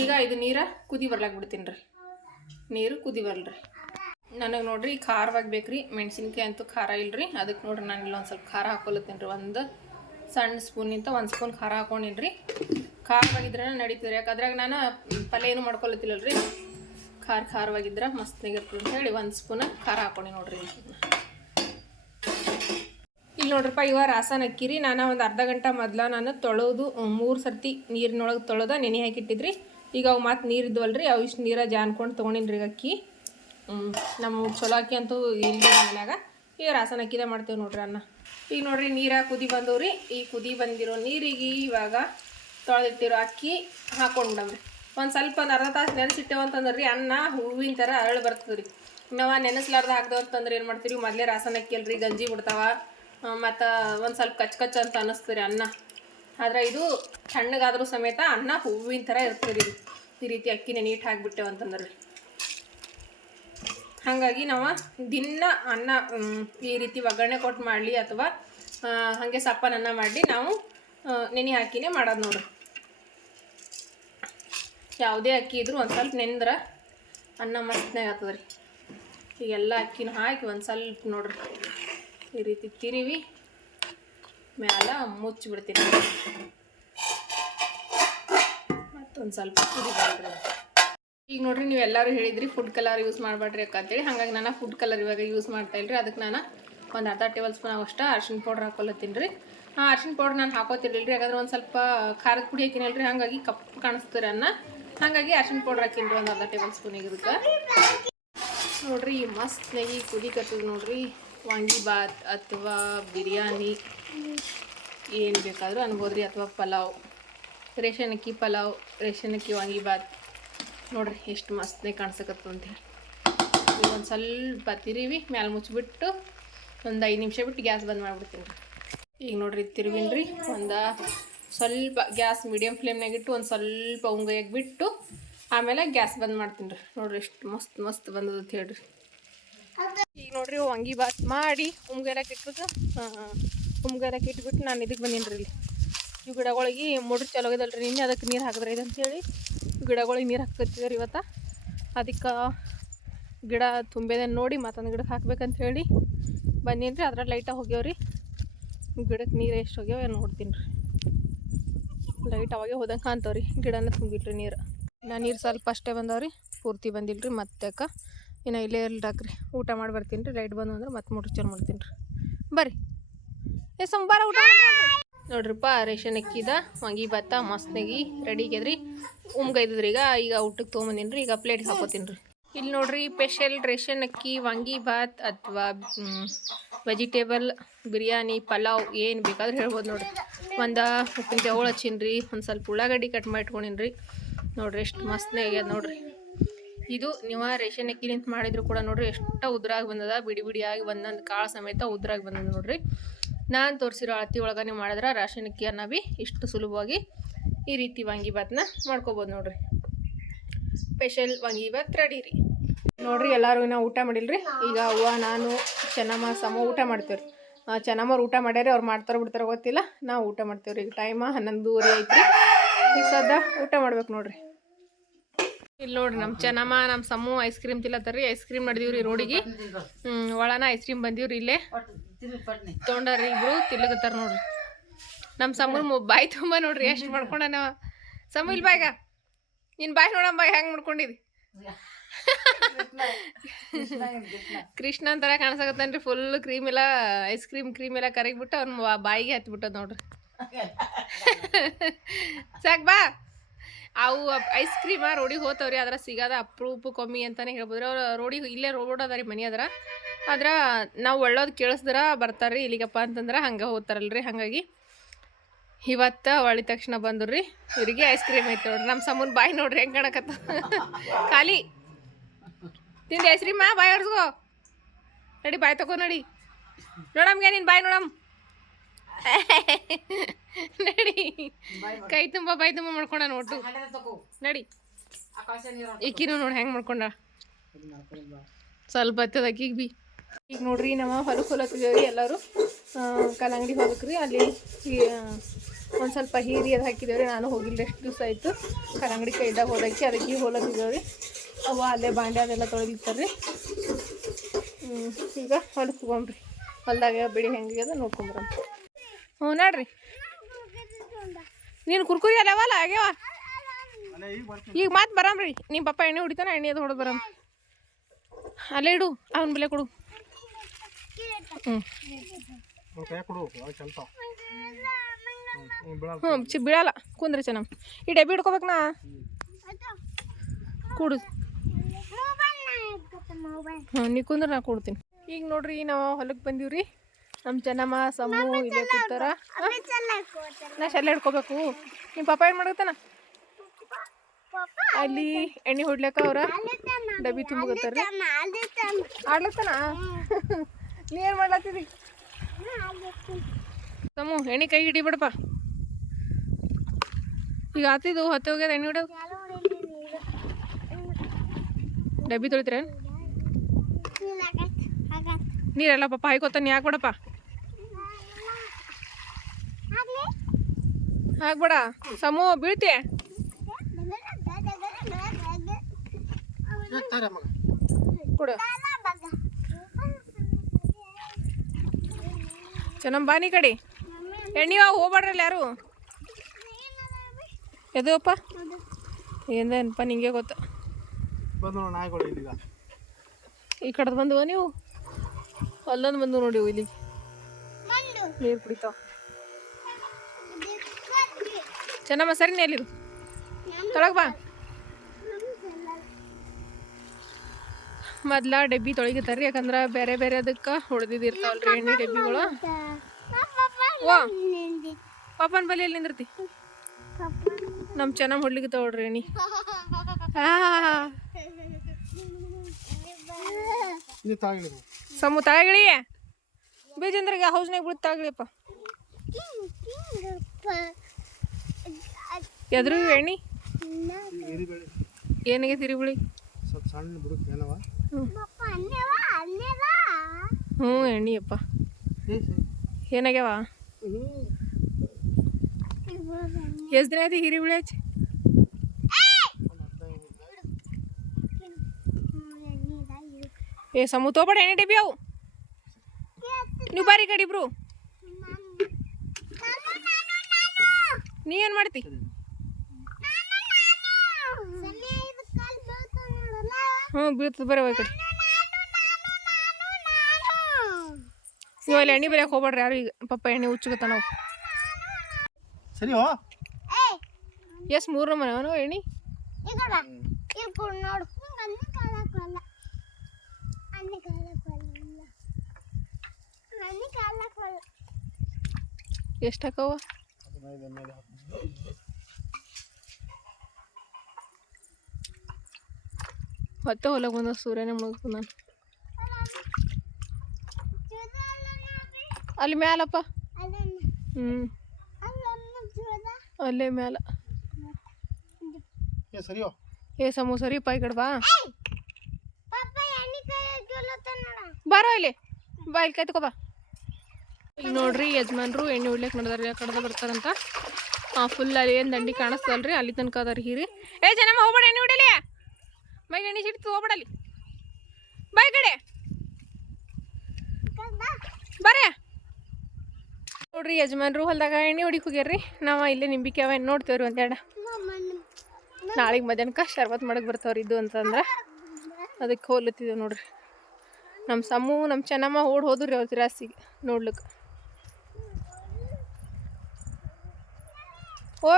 ಈಗ ಇದು ನೀರು ಕುದಿ ಬರ್ಲಾಕ್ ಬಿಡ್ತೀನಿ ರೀ ನೀರು ಕುದಿ ಬರಲ್ರಿ. ನನಗೆ ನೋಡ್ರಿ ಖಾರವಾಗಿ ಬೇಕ್ರಿ. ಮೆಣಸಿನ್ಕಾಯಿ ಅಂತೂ ಖಾರ ಇಲ್ರಿ. ಅದಕ್ಕೆ ನೋಡ್ರಿ ನಾನು ಇಲ್ಲೊಂದು ಸ್ವಲ್ಪ ಖಾರ ಹಾಕೊಲತ್ತೀನಿ ರೀ. ಒಂದು ಸಣ್ಣ ಸ್ಪೂನಿಂದ ಒಂದು ಸ್ಪೂನ್ ಖಾರ ಹಾಕೊಂಡಿನಿ ರೀ ಖಾರವಾಗಿದ್ರೆ ನಡೀತದೆ ರೀ ಅದ್ರಾಗ ನಾನು ಪಲ್ಯ ಏನು ಮಾಡ್ಕೊಳತ್ತಿಲ್ಲ ರೀ ಖಾರ ಖಾರವಾಗಿದ್ರೆ ಮಸ್ತ್ ಇರ್ತದೆ ಅಂತ ಹೇಳಿ ಒಂದು ಸ್ಪೂನ್ ಖಾರ ಹಾಕೊಂಡೆ ನೋಡ್ರಿ. ಇಲ್ಲಿ ನೋಡ್ರಪ್ಪ, ಇವ ರಾಸನ ಅಕ್ಕಿ ರೀ ನಾನು ಒಂದು ಅರ್ಧ ಗಂಟೆ ಮೊದ್ಲು ನಾನು ತೊಳೆದು ಮೂರು ಸರ್ತಿ ನೀರಿನೊಳಗೆ ತೊಳೆದ, ನೆನೆ ಹಾಕಿಟ್ಟಿದ್ರಿ. ಈಗ ಅವು ಮತ್ತೆ ನೀರು ಇದ್ವಲ್ರಿ, ಅವು ಇಷ್ಟು ನೀರ ಜಾನ್ಕೊಂಡು ತೊಗೊಂಡಿನ್ರಿ ಈಗ ಅಕ್ಕಿ. ನಮ್ಮ ಚಲೋ ಅಕ್ಕಿ ಅಂತೂ ಇಲ್ಲಿ ಮನ್ಯಾಗ. ಈಗ ರಾಸನ ಅಕ್ಕಿದ ಮಾಡ್ತೇವೆ ನೋಡ್ರಿ ಅನ್ನ. ಈಗ ನೋಡ್ರಿ, ನೀರ ಕುದಿ ಬಂದವ್ರಿ. ಈ ಕುದಿ ಬಂದಿರೋ ನೀರಿಗೆ ಇವಾಗ ತೊಳೆದಿಟ್ಟಿರೋ ಅಕ್ಕಿ ಹಾಕೊಂಡ್ಬಿಡಮ್ರಿ ಒಂದು ಸ್ವಲ್ಪ ಒಂದು ಅರ್ಧ ತಾಸು ನೆನೆಸಿಟ್ಟೇವು ಅಂತಂದ್ರೆ ರೀ ಅನ್ನ, ಹೂವಿನ ಥರ ಅರಳು ಬರ್ತದೆ ರೀ ನಾವು ನೆನೆಸ್ಲಾರ್ದ ಹಾಕ್ದೇವು ಅಂತಂದ್ರೆ ಏನು ಮಾಡ್ತೀವಿ ಮೊದಲೇ ರಾಸನ ರೀ ಗಂಜಿ ಬಿಡ್ತಾವ. ಮತ್ತು ಒಂದು ಸ್ವಲ್ಪ ಕಚ್ ಕಚ್ ಅಂತ ಅನ್ನಿಸ್ತೀರಿ ಅನ್ನ. ಆದ್ರೆ ಇದು ತಣ್ಣಗಾದ್ರೂ ಸಮೇತ ಅನ್ನ, ಹೂವಿನ ಥರ ಇರ್ತದೆ ರೀ ಈ ರೀತಿ ಅಕ್ಕಿನ ನೀಟ್ ಹಾಕ್ಬಿಟ್ಟೆವು ಅಂತಂದ್ರೆ. ಹಾಗಾಗಿ ನಾವು ದಿನ ಅನ್ನ ಈ ರೀತಿ ಒಗ್ಗರಣೆ ಕೊಟ್ಟು ಮಾಡಲಿ ಅಥವಾ ಹಾಗೆ ಸಪ್ಪನ ಅನ್ನ ಮಾಡಲಿ ನಾವು ನೆನೆ ಹಾಕಿನೇ ಮಾಡೋದು ನೋಡ್ರಿ. ಯಾವುದೇ ಅಕ್ಕಿ ಇದ್ರೂ ಒಂದು ಸ್ವಲ್ಪ ನೆಂದ್ರೆ ಅನ್ನ ಮಸ್ತ್ನಾಗ ಆಗ್ತದೆ ರೀ ಈಗೆಲ್ಲ ಅಕ್ಕಿನ ಹಾಕಿ ಒಂದು ಸ್ವಲ್ಪ ನೋಡ್ರಿ. ಈ ರೀತಿ ತಿರುವಿ, ಮ್ಯಾಲ ಮುಚ್ಚಿಬಿಡ್ತೀನಿ ಮತ್ತೊಂದು ಸ್ವಲ್ಪ ಕುದಿ ಬಿಡ್ರಿ ಅದು. ಈಗ ನೋಡ್ರಿ ನೀವು ಎಲ್ಲರೂ ಹೇಳಿದ್ರಿ ಫುಡ್ ಕಲರ್ ಯೂಸ್ ಮಾಡಬೇಡ್ರಿ ಅಕ್ಕ ಅಂತೇಳಿ. ಹಾಗಾಗಿ ನಾನು ಫುಡ್ ಕಲರ್ ಇವಾಗ ಯೂಸ್ ಮಾಡ್ತಾ ಇಲ್ರಿ. ಅದಕ್ಕೆ ನಾನು ಒಂದು ಅರ್ಧ ಟೇಬಲ್ ಸ್ಪೂನ್ ಅಷ್ಟು ಅರ್ಶಿನ ಪೌಡ್ರ್ ಹಾಕೊಲತ್ತೀನಿ ರೀ ಆ ಅರ್ಶಿನ ಪೌಡ್ರ್ ನಾನು ಹಾಕೋತಿರ್ಲಿಲ್ಲ ರೀ ಯಾಕಂದ್ರೆ ಒಂದು ಸ್ವಲ್ಪ ಖಾರದ ಪುಡಿ ಹಾಕಿನಲ್ರಿ. ಹಾಗಾಗಿ ಕಪ್ಪು ಕಾಣಿಸ್ತೀರ ಅನ್ನ ಹಾಗಾಗಿ ಅರ್ಶಿನ ಪೌಡ್ರ್ ಹಾಕಿನಿ ರೀ ಒಂದು ಅರ್ಧ ಟೇಬಲ್ ಸ್ಪೂನ್ ಇದಕ್ಕೆ ನೋಡ್ರಿ ನೆಗಿ ಕುದಿಕತ್ತದ ನೋಡ್ರಿ. ವಾಂಗಿ ಬಾತ್ ಅಥವಾ ಬಿರಿಯಾನಿ, ಏನು ಬೇಕಾದರೂ ಅನ್ಬೋದ್ರಿ, ಅಥವಾ ಪಲಾವ್. ರೇಷನ್ ಅಕ್ಕಿ ಪಲಾವ್ ರೇಷನ್ ಅಕ್ಕಿ ವಾಂಗಿ ಬಾತ್ ನೋಡ್ರಿ, ಎಷ್ಟು ಮಸ್ತ್ನೇ ಕಾಣಿಸಕತ್ತು ಅಂತೇಳಿ ಈಗ ಒಂದು ಸ್ವಲ್ಪ ತಿರುವಿ, ಮ್ಯಾಲೆ ಮುಚ್ಚಿಬಿಟ್ಟು ಒಂದು ಐದು ನಿಮಿಷ ಬಿಟ್ಟು ಗ್ಯಾಸ್ ಬಂದ್ ಮಾಡಿಬಿಡ್ತೀನಿ. ಈಗ ನೋಡ್ರಿ, ತಿರುವಿನ್ರಿ. ಒಂದು ಸ್ವಲ್ಪ ಗ್ಯಾಸ್ ಮೀಡಿಯಮ್ ಫ್ಲೇಮ್ನಾಗ ಇಟ್ಟು ಒಂದು ಸ್ವಲ್ಪ ಉಂಗಯಾಗ ಬಿಟ್ಟು ಆಮೇಲೆ ಗ್ಯಾಸ್ ಬಂದ್ ಮಾಡ್ತೀನಿ ರೀ. ನೋಡ್ರಿ ಎಷ್ಟು ಮಸ್ತ್ ಮಸ್ತ್ ಬಂದದತ್ ಹೇಳ್ರಿ. ಈಗ ನೋಡ್ರಿ ವಂಗಿ ಬಾತ್ ಮಾಡಿ ಉಮ್ಗೆರಕ್ಕೆ ಇಟ್ಬಿಟ್ಟು ಉಮ್ಗೆರಕ್ಕೆ ಇಟ್ಬಿಟ್ಟು ನಾನು ಇದಕ್ಕೆ ಬಂದೀನಿ ರೀ ಇಲ್ಲಿ. ಈ ಗಿಡಗಳಿಗೆ ಮೋಟ್ರ್ ಚಲೋ ಆಗದಲ್ರಿ ನಿನ್ನೆ ಅದಕ್ಕೆ ನೀರು ಹಾಕಿದ್ರೆ ಇದು ಅಂತೇಳಿ ಗಿಡಗಳಿಗೆ ನೀರು ಹಾಕತ್ತಿದ್ದಾರೆ ಇವತ್ತು. ಅದಕ್ಕೆ ಗಿಡ ತುಂಬಿದೆ ನೋಡಿ ಮತ್ತೊಂದು ಗಿಡಕ್ಕೆ ಹಾಕ್ಬೇಕಂತ ಹೇಳಿ ಬಂದೀನಿ ರೀ. ಅದ್ರಲ್ಲಿ ಲೈಟಾಗಿ ಹೋಗ್ಯಾವ್ರಿ ಗಿಡಕ್ಕೆ ನೀರು ಎಷ್ಟು ಹೋಗ್ಯಾವ ನೋಡ್ತೀನಿ ರೀ. ಲೈಟ್ ಅವಾಗೆ ಹೋದಂಗೆ ಕಾಣ್ತಾವ್ರಿ. ಗಿಡನ ತುಂಬಿಟ್ರಿ ನೀರು. ನಾ ನೀರು ಸ್ವಲ್ಪ ಅಷ್ಟೇ ಬಂದವ್ರಿ. ಪೂರ್ತಿ ಬಂದಿಲ್ಲ ರೀ ಮತ್ತೆ ಇನ್ನು ಇಲ್ಲೇ ಇಲ್ರಾಕ್ರಿ ಊಟ ಮಾಡಿ ಬರ್ತೀನಿ ರೀ. ಲೈಟ್ ಬಂದು ಅಂದ್ರೆ ಮತ್ತೆ ಮೋಟ್ರ್ ಚಾಲು ಮಾಡ್ತೀನಿ ರೀ. ಬರ್ರಿ. ಏ ಸೋಮವಾರ ಊಟ. ನೋಡ್ರಿಪ್ಪ, ರೇಷನ್ ಅಕ್ಕಿದ ಮಗಿ ಭತ್ತ ಮಸ್ತ್ನಾಗಿ ರೆಡಿ ಆಗ್ಯದ್ರಿ ಉಮ್ಗೈದ್ರಿ ಈಗ ಈಗ ಊಟಕ್ಕೆ ತೊಗೊಂಬಂದಿನಿ ರೀ ಈಗ ಪ್ಲೇಟ್ಗೆ ಹಾಕೋತೀನಿ ರೀ ಇಲ್ಲಿ ನೋಡ್ರಿ ಸ್ಪೆಷಲ್ ರೇಷನ್ ಅಕ್ಕಿ, ವಾಂಗಿ ಭಾತ್ ಅಥವಾ ವೆಜಿಟೇಬಲ್ ಬಿರಿಯಾನಿ, ಪಲಾವ್ ಏನು ಬೇಕಾದ್ರೂ ಹೇಳ್ಬೋದು ನೋಡ್ರಿ. ಒಂದು ಉಪ್ಪಿನ ಜವಳ ಹಚ್ಚೀನಿ ಒಂದು ಸ್ವಲ್ಪ ಉಳ್ಳಾಗಡ್ಡಿ ಕಟ್ ಮಾಡಿ ಇಟ್ಕೊಂಡಿನಿ ರೀ ನೋಡ್ರಿ ಎಷ್ಟು ಮಸ್ತ್ನೇ ಆಗ್ಯದ ನೋಡ್ರಿ. ಇದು ನೀವು ರೇಷನ್ ಅಕ್ಕಿಲಿಂತ ಮಾಡಿದ್ರು ಕೂಡ ನೋಡ್ರಿ ಎಷ್ಟು ಉದ್ರಾಗಿ ಬಂದದ, ಬಿಡಿ ಬಿಡಿಯಾಗಿ ಒಂದೊಂದು ಕಾಳು ಸಮೇತ ಉದ್ರಾಗಿ ಬಂದದ ನೋಡ್ರಿ. ನಾನು ತೋರಿಸಿರೋ ಅಳತಿ ಒಳಗೆ ನೀವು ಮಾಡಿದ್ರೆ ರೇಷನ್ ಅಕ್ಕಿಯನ್ನು ಬಿ ಇಷ್ಟು ಸುಲಭವಾಗಿ ಈ ರೀತಿ ವಾಂಗಿಬಾತ್ನ ಮಾಡ್ಕೋಬೋದು ನೋಡ್ರಿ. ಸ್ಪೆಷಲ್ ಇವತ್ತು ರೆಡಿ ರೀ. ನೋಡ್ರಿ ಎಲ್ಲರೂ ಇನ್ನ ಊಟ ಮಾಡಿಲ್ರಿ? ಈಗ ಅವ್ವ ನಾನು ಚೆನ್ನಮ್ಮ ಸಮ ಊಟ ಮಾಡ್ತೇವ್ರಿ. ಆ, ಚೆನ್ನಮ್ಮವ್ರು ಊಟ ಮಾಡ್ಯಾರ ಅವ್ರು ಮಾಡ್ತಾರೆ ಬಿಡ್ತಾರೆ ಗೊತ್ತಿಲ್ಲ. ನಾವು ಊಟ ಮಾಡ್ತೇವ್ರಿ. ಈಗ ಟೈಮ ಹನ್ನೊಂದೂವರೆ ಐತ್ರಿ. ಈಗ ಸದ್ದ ಊಟ ಮಾಡ್ಬೇಕು ನೋಡ್ರಿ. ಇಲ್ಲಿ ನೋಡ್ರಿ ನಮ್ಮ ಚೆನ್ನಮ್ಮ ನಮ್ಮ ಸಮ್ಮು ಐಸ್ ಕ್ರೀಮ್ ತಿಲ್ಲತ್ತಾರ್ರಿ ಐಸ್ ಕ್ರೀಮ್ ನಡೆದೀವ್ರಿ ರೋಡಿಗೆ. ಒಳನ ಐಸ್ ಕ್ರೀಮ್ ಬಂದೀವ್ರಿ ಇಲ್ಲೇ. ತೊಗೊಂಡಾರ್ರಿ ಇಬ್ರು ತಿಲ್ಲಗತ್ತಾರ ನೋಡ್ರಿ. ನಮ್ಮ ಸಮ್ಮನ್ ಬಾಯಿ ತುಂಬ ನೋಡ್ರಿ ಎಷ್ಟು ಮಾಡ್ಕೊಂಡ ನಾವ ಇಲ್ಲಿ ಬಾಯ್ಗ ನಿನ್ ಬಾಯ್ ನೋಡಮ್ಮ ಹೆಂಗ್ ಮುಡ್ಕೊಂಡಿದಿ? ಕೃಷ್ಣ ಅಂತರ ಕಾಣಿಸಕತ್ತನ್ರಿ ಫುಲ್ ಕ್ರೀಮ್ ಎಲ್ಲ ಐಸ್ ಕ್ರೀಮ್ ಕ್ರೀಮ್ ಎಲ್ಲ ಕರಗಿಬಿಟ್ಟು ಅವ್ನ ಬಾಯಿಗೆ ಹತ್ಬಿಟ್ಟದ ನೋಡ್ರಿ. ಸಾಕ್ ಬಾ. ಅವು ಐಸ್ ಕ್ರೀಮ ರೋಡಿಗೆ ಹೋತವ್ರಿ ಅದ್ರ ಸಿಗದ ಅಪ್ರೂಪ ಕಮ್ಮಿ ಅಂತಾನೆ ಹೇಳ್ಬೋದ್ರಿ. ಅವ್ರು ರೋಡಿಗೆ ಇಲ್ಲೇ ರೋಡ್ ಅದ ರೀ ಮನೆ ಅದ್ರ. ಆದ್ರ ನಾವು ಒಳ್ಳೋದು ಕೇಳಿಸ್ದ್ರ ಬರ್ತಾರ್ರಿ ಇಲ್ಲಿಗಪ್ಪ ಅಂತಂದ್ರ ಹಂಗೆ ಹೋಗ್ತಾರಲ್ರಿ ಹಾಗಾಗಿ. ಇವತ್ತ ಒಳ್ಳಿ ತಕ್ಷಣ ಬಂದ್ರಿ. ಇವ್ರಿಗೆ ಐಸ್ ಕ್ರೀಮ್ ಐತೆ ನೋಡ್ರಿ. ನಮ್ಮ ಸಮೂನ್ ಬಾಯಿ ನೋಡ್ರಿ ಹೆಂಗ್ ಕಾಣಕತ್ತ. ಖಾಲಿ. ತಿಂದು ಐಸ್ ಕ್ರೀಮ್ ಬಾಯ್ ಹೊಡ್ಸ್ಕೋ ನಡಿ ಬಾಯ್ ತಗೋ ನಡಿ. ನೋಡಮ್ಗೆ ನೀನು ಬಾಯ್ ನೋಡಮ್. ನಡಿ. ಕೈ ತುಂಬ ಬಾಯಿ ತುಂಬ ಮಾಡ್ಕೊಂಡ ನೋಡ್ತು ನಡಿ. ಈಕಿನೂ ನೋಡಿ ಹೆಂಗೆ ಮಾಡ್ಕೊಂಡ. ಸ್ವಲ್ಪ ಹತ್ತದ ಆಕಿಗೆ ಬಿ. ಈಗ ನೋಡ್ರಿ ನಮ್ಮ ಹೊಲಕ್ಕೆ ಹೊಲತ್ತಿದ್ದೇವ್ರಿ ಎಲ್ಲರೂ. ಕಲ್ಲಂಗಡಿ ರೀ. ಅಲ್ಲಿ ಒಂದು ಸ್ವಲ್ಪ ಹೀರಿ ಅದು ಹಾಕಿದೇವ್ರಿ ನಾನು ಹೋಗಿಲ್ಲ ಎಷ್ಟು ದಿವಸ ಆಯಿತು. ಕರಂಗಡಿ ಕೈದಾಗ ಹೋದಕ್ಕೆ ಅದಕ್ಕೆ ಹೋಲತ್ತಿದ್ದೇವ್ರಿ ಅವ ಅಲ್ಲೇ ಬಾಂಡೆ ಅದೆಲ್ಲ ತೊಳೆದಿರ್ತಾರೆ ಹ್ಞೂ ಈಗ ಹೊಲಕ್ಕೆ ಹೋಗ್ರಿ ಹೊಲ್ದಾಗ ಬೆಳೆ ಹೆಂಗಿದೆ ನೋಡ್ಕೊಂಬ್ರ ಹ್ಞೂ ನೋಡ್ರಿ. ನೀನು ಕುರ್ಕುರಿ ಅಲ್ಲವಲ್ಲ ಆಗ್ಯಾವ ಈಗ ಮತ್ತೆ ಬರಮ್ರಿ ನಿಮ್ಮ ಪಪ್ಪ ಎಣ್ಣೆ ಹೊಡಿತಾನೆ ಎಣ್ಣೆ ಅದು ಹೊಡೆದು ಬರಮ್ ಅಲ್ಲೇ ಇಡು ಅವನ ಬೆಲೆ ಕೊಡು. ಹ್ಞೂ ಹ್ಞೂ ಚಿ ಬೀಳಲ್ಲ ಕುಂದ್ರಿ ಚೆನ್ನಮ್ಮ. ಈ ಡಬ್ಬಿ ಹಿಡ್ಕೋಬೇಕನಾ ಕೂಡು. ಹಾಂ ನೀ ಕುಂದ್ರ, ನಾ ಕೊಡ್ತೀನಿ. ಈಗ ನೋಡ್ರಿ, ನಾವು ಹೊಲಕ್ಕೆ ಬಂದೀವ್ರಿ. ನಮ್ಮ ಚೆನ್ನಮ್ಮ ಸಮ್ಮು ಇಲ್ಲೇ ಕೂತಾರ. ನಾ ಶಾಲೆ ಹಿಡ್ಕೋಬೇಕು. ನಿಮ್ಮ ಪಾಪ ಏನು ಮಾಡತ್ತಾನ ಅಲ್ಲಿ ಎಣ್ಣೆ ಹೊಡ್ಲಕ್ಕ ಅವ್ರ ಡಬ್ಬಿ ತುಂಬಕತ್ತಾರ ಆಡ್ಲತ್ತಾನ? ನೀ ಏನು ಮಾಡ್ಲತ್ತಿದಿ ಸಮ್ಮು ಎಣ್ಣೆ ಕೈ ಹಿಡಿ ಬಿಡಪ್ಪ ಈಗ ಆತಿದ್ದು ಹತ್ತಿ ಹೋಗ್ಯದ, ಎಣ್ಣೆ ಹಿಡಿಯೋದು? ಡಬ್ಬಿ ತೊಳಿತೀರ ನೀರೆಲ್ಲ ಪಾಪ ಹಾಯ್ಕೋತಾನೆ ಯಾಕೆ ಬಿಡಪ್ಪ ಹಾಕ್ಬೇಡ. ಸಮೂ ಬೀಳ್ತೀಯ ಕೊಡು. ಚೆನ್ನಮ್ಮ ಕಡೆ. ಎಣ್ಣೆ ಹೋಗ್ಬೇಡ್ರಲ್ಲ ಯಾರು? ಎದಪ್ಪ? ಏನಪ್ಪ ನಿಂಗೆ ಗೊತ್ತು? ಈ ಕಡೆದು ಬಂದುವ ನೀವು? ಅಲ್ಲೊಂದು ಬಂದು ನೋಡಿ ಇಲ್ಲಿ. ನೀರು ಕುಡಿತಾವ. ಚೆನ್ನಮ್ಮ ಸರಿ ಎಲ್ಲಿದು ತೊಳಗ ಬಾ. ಮೊದ್ಲ ಡಬ್ಬಿ ತೊಳಗಿತಾರ್ರಿ ಯಾಕಂದ್ರೆ ಬೇರೆ ಬೇರೆ ಅದಕ್ಕೆ ಹೊಡೆದಿದ್ದಿರ್ತಾವಲ್ರಿ ಎಣ್ಣೆ ಡಬ್ಬಿಗಳು. ವಾ. ಪಾಪನ ಬಲಿ ಎಲ್ಲಿ ನಿಂದಿರ್ತಿ? ನಮ್ಮ ಚೆನ್ನಾಗಿ ಹೊಡ್ಲಿಕ್ಕೆ ತಗೊಳ್ರಿ ನೀ ಸಮು ತಾಗಿಳಿ. ಬೀಜಂದ್ರಿಗೆ ಹೌಸ್ನಾಗ ಬಿಡು ತಾಗಿಳಿಯಪ್ಪ. ಎದ್ರು ಎಣ್ಣಿ. ಏನಿಗೆ ತಿರುಗುಳಿ? ಹ್ಞೂ ಎಣ್ಣೆಯಪ್ಪ. ಏನಾಗ್ಯಾವ? ಎಷ್ಟು ದಿನ ಆಯ್ತು ಹಿರಿ ಬಿಳಿ ಹಚ್ಚಿ ಏ ಸಮು ತೋಬೇಡ ಎಣ್ಣೆ ಡಬ್ಬಿ ಅವು ನೀವು ಬಾರಿ ಕಡಿ ಇಬ್ರು ನೀ ಏನು ಮಾಡ್ತಿ ಹ್ಞೂ ಬೀಳ್ತದ ಬರೀ ಈ ಕಡೆ ನೀವು ಅಲ್ಲಿ ಎಣ್ಣೆ ಬರೆಯಕ್ಕೆ ಹೋಗ್ಬೇಡ್ರಿ ಯಾರು ಈಗ ಪಪ್ಪ ಎಣ್ಣೆ ಉಚ್ಚುಗತ್ತ ನಾವು. ಸರಿ ಹೋ ಎಸ್ ಮೂರು ನಮ್ಮನೆ ಅವನು ಎಣ್ಣೆ? ಎಷ್ಟು ಹಾಕವ ಮತ್ತೆ ಹೊಲಕ್ಕೆ ಬಂದ ಸೂರ್ಯನೇ ಮುಳುಗ್ ನಾನು. ಅಲ್ಲಿ ಮ್ಯಾಲಪ್ಪ? ಹ್ಞೂ ಅಲ್ಲೇ ಮ್ಯಾಲ. ಏ ಸಮೂ ಸರಿ ಪೈ ಕಡೆ ಬಾ. ಎಣ್ಣೆ ಕೈ ನೋಡ. ಬಾರೋ ಇಲ್ಲಿ. ಬಾ ಇಲ್ಲಿ ಕೈ ತಗೋ ಬಾ. ಈಗ ನೋಡ್ರಿ ಯಜಮಾನ್ರು ಎಣ್ಣೆ ಉಡ್ಲಿಕ್ಕೆ ನೋಡಿದಾರೆ ಕಡ್ದ ಕಡೆದ ಬರ್ತಾರಂತ. ಹಾಂ ಫುಲ್ ಅಲ್ಲಿ ಏನು ದಂಡಿ ಕಾಣಿಸ್ತಲ್ರಿ ಅಲ್ಲಿ ತನಕ ಅದಾರ ಹೀರಿ. ಏ ಜನಮ್ಮ ಹೋಗ್ಬೇಡ ಎಣ್ಣೆ ಹೊಡಿಲಿ. ಮೈಗೆ ಎಣ್ಣೆ ಸಿಡ್ತು ಹೋಗ್ಬೇಡಲ್ಲಿ ಬಾಯ್ ಕಡೆ ಬರ್ರಿ ನೋಡ್ರಿ ಯಜಮಾನ್ರು ಹೊಲ್ದಾಗ ಎಣ್ಣೆ ಹೊಡಿಕ್ ಹೋಗ್ಯಾರ್ರಿ ನಾವು ಇಲ್ಲೇ ನಿಂಬಿಕೆ ಅವ ನೋಡ್ತೇವ್ರಿ ಒಂದೆರಡು ನಾಳೆಗೆ ಮಧ್ಯಾಹ್ನಕ್ಕೆ ಶರ್ಬತ್ ಮಾಡಕ್ಕೆ ಬರ್ತಾವ್ರಿ ಇದು ಅಂತಂದ್ರೆ. ಅದಕ್ಕೆ ಹೋಲತ್ತಿದ್ದೆವು ನೋಡ್ರಿ. ನಮ್ಮ ಸಮ್ಮು ನಮ್ಮ ಚೆನ್ನಮ್ಮ ಓಡ್ ಹೋದ್ರಿ ಅವ್ರ ತಿರಾಸಿಗೆ ನೋಡ್ಲಿಕ್ಕೆ ಓ,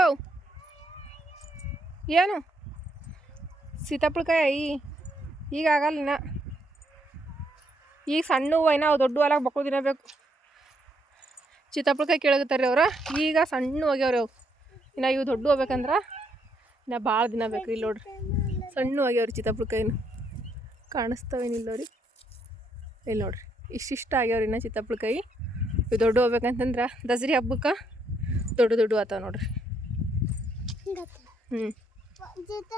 ಏನು? ಸೀತಾಪುಳ್ಕಾಯಿ, ಈಗ ಆಗಲ್ಲ ಈಗ ಸಣ್ಣ ಹೂವು ಅವು ದೊಡ್ಡ ಹೊಲಾಗ ಬಕ್ಕಳು ದಿನ ಬೇಕು ಕೇಳಾಗತ್ತಾರ್ರಿ ಅವ್ರು. ಈಗ ಸಣ್ಣ ಹೋಗ್ಯಾವ್ರಿ ಅವು ಇನ್ನು ಇವು ದೊಡ್ಡ ಹೋಗ್ಬೇಕಂದ್ರೆ ಇನ್ನು ಭಾಳ ದಿನ ಬೇಕು ಇಲ್ಲಿ ನೋಡ್ರಿ. ಸಣ್ಣ ಆಗ್ಯಾವ್ರಿ ಸೀತಾಪಳಕಾಯಿನ ಕಾಣಿಸ್ತಾವೇನಿಲ್ಲ ರೀ ಇಲ್ಲಿ ನೋಡ್ರಿ. ಇಷ್ಟಿಷ್ಟ ಆಗ್ಯಾವ್ರಿ ಇನ್ನು ಚಿತ್ತಪ್ಪಳಕಾಯಿ ಇವು ದೊಡ್ಡ ಹೋಗ್ಬೇಕಂತಂದ್ರೆ ದಸರಿ ಹಬ್ಬಕ್ಕೆ ದೊಡ್ಡ ದೊಡ್ಡ ಆತಾವ ನೋಡ್ರಿ. ಹ್ಞೂ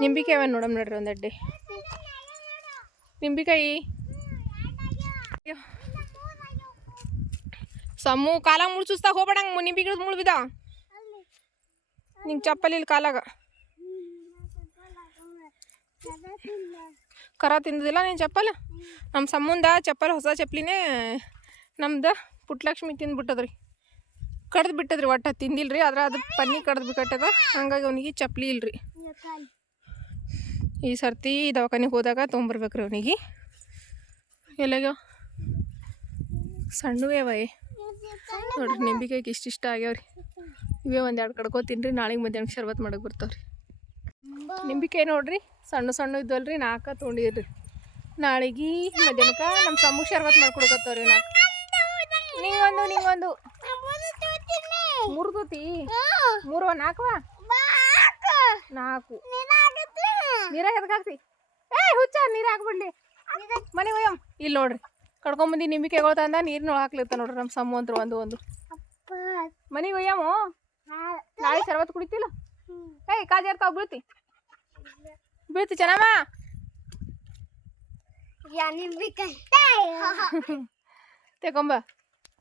ನಿಂಬಿಕಾಯಿ ಅವೇ ನೋಡಮ್ ನೋಡ್ರಿ ಒಂದು ಅಡ್ಡೆ. ನಿಂಬಿಕಾಯಿ. ಅಯ್ಯೋ. ಸಮ್ಮು ಕಾಲಾಗ ಮುಳ್ಸುಸ್ತಾ ಹೋಗ್ಬೇಡಂಗ ಮುನಿ ಬಿಗಿಡ್ದು ಮುಳು ಬಿದ್ದ ನಿಂಗೆ ಚಪ್ಪಲಿ ಇಲ್ಲ ಕಾಲಾಗ. ಕರ ತಿಂದಿಲ್ಲ ನೀನು ಚಪ್ಪಲ್? ನಮ್ಮ ಸಂಬಂಧ ಚಪ್ಪಲ್ ಹೊಸ ಚಪ್ಪಲಿನೇ ನಮ್ದು ಪುಟ್ಲಕ್ಷ್ಮಿ ತಿಂದ್ಬಿಟ್ಟದ್ರಿ. ಕಡ್ದು ಬಿಟ್ಟದ್ರಿ ಒಟ್ಟು ತಿಂದಿಲ್ರಿ, ಆದ್ರೆ ಅದು ಪನ್ನಿ ಕಡ್ದು ಬಿಟ್ಟದ, ಹಂಗಾಗಿ ಅವನಿಗೆ ಚಪ್ಪಲಿ ಇಲ್ರಿ. ಈ ಸರ್ತಿ ದವಾಖಾನಿಗೆ ಹೋದಾಗ ತೊಗೊಂಬರ್ಬೇಕ್ರಿ ಅವನಿಗೆ. ಎಲ್ಲಾಗ್ಯಾವ? ಸಣ್ಣವೇ ಅವೇ ನೋಡ್ರಿ, ನಿಂಬಿಕಾಯಿಗೆ ಇಷ್ಟಿಷ್ಟ ಆಗ್ಯಾವ್ರಿ? ಇವೇ ಒಂದು ಎರಡು ಕಡ್ಕೋತೀನಿ ನಾಳೆಗೆ ಮಧ್ಯಾಹ್ನಕ್ಕೆ ಶರ್ಬತ್ ಮಾಡಕ್ಕೆ ಬರ್ತಾವ್ರಿ. ನಿಂಬಿಕಾಯಿ ನೋಡ್ರಿ, ಸಣ್ಣ ಸಣ್ಣ ಇದ್ವಲ್ರಿ ನಾಲ್ಕು ತೊಗೊಂಡಿದ್ರಿ ನಾಳೆಗೆ ಮಧ್ಯಾಹ್ನಕ್ಕೆ ನಮ್ಮ ಸಮೂಹ ಶರ್ಬತ್ ಮಾಡ್ಕೊಡಕತ್ತವ್ರಿ ನಾಲ್ಕು ನಿಂಗೊಂದು ನಿಂಗೊಂದು. ಮೂರು ಮೂರು ನಾಲ್ಕವಾ ನಾಲ್ಕು ನೀರಾಗ ಎದಕ್ಕಾಗ್ತಿ ಏ ಹುಚ್ಚ, ನೀರು ಹಾಕ್ಬಿಡ್ಲಿ. ಮನೆ ಹೋಯಮ್ ಇಲ್ಲಿ ನೋಡ್ರಿ. ಕಡ್ಕೊಂಬಂದು ನಿಂಬಿಕೆಗಳು ತಂದ ನೀರಿನೊಳಗೆ ಹಾಕ್ಲಿರ್ತ ನೋಡ್ರಿ ನಮ್ಮ ಸಮ್ಮು ಅಂತ ಒಂದು ಒಂದು. ಮನೆಗೆ ಒಯ್ಯಾಮೋ? ನಾಳೆ ಶರ್ಬತ್ ಕುಡಿತಿಲ್ಲ? ಏಯ್ ಕಾಜಾರ್ತಾವ ಬೀಳ್ತಿ? ಬೀಳ್ತಿ ಚೆನ್ನಮ್ಮ? ತಗೊಂಬ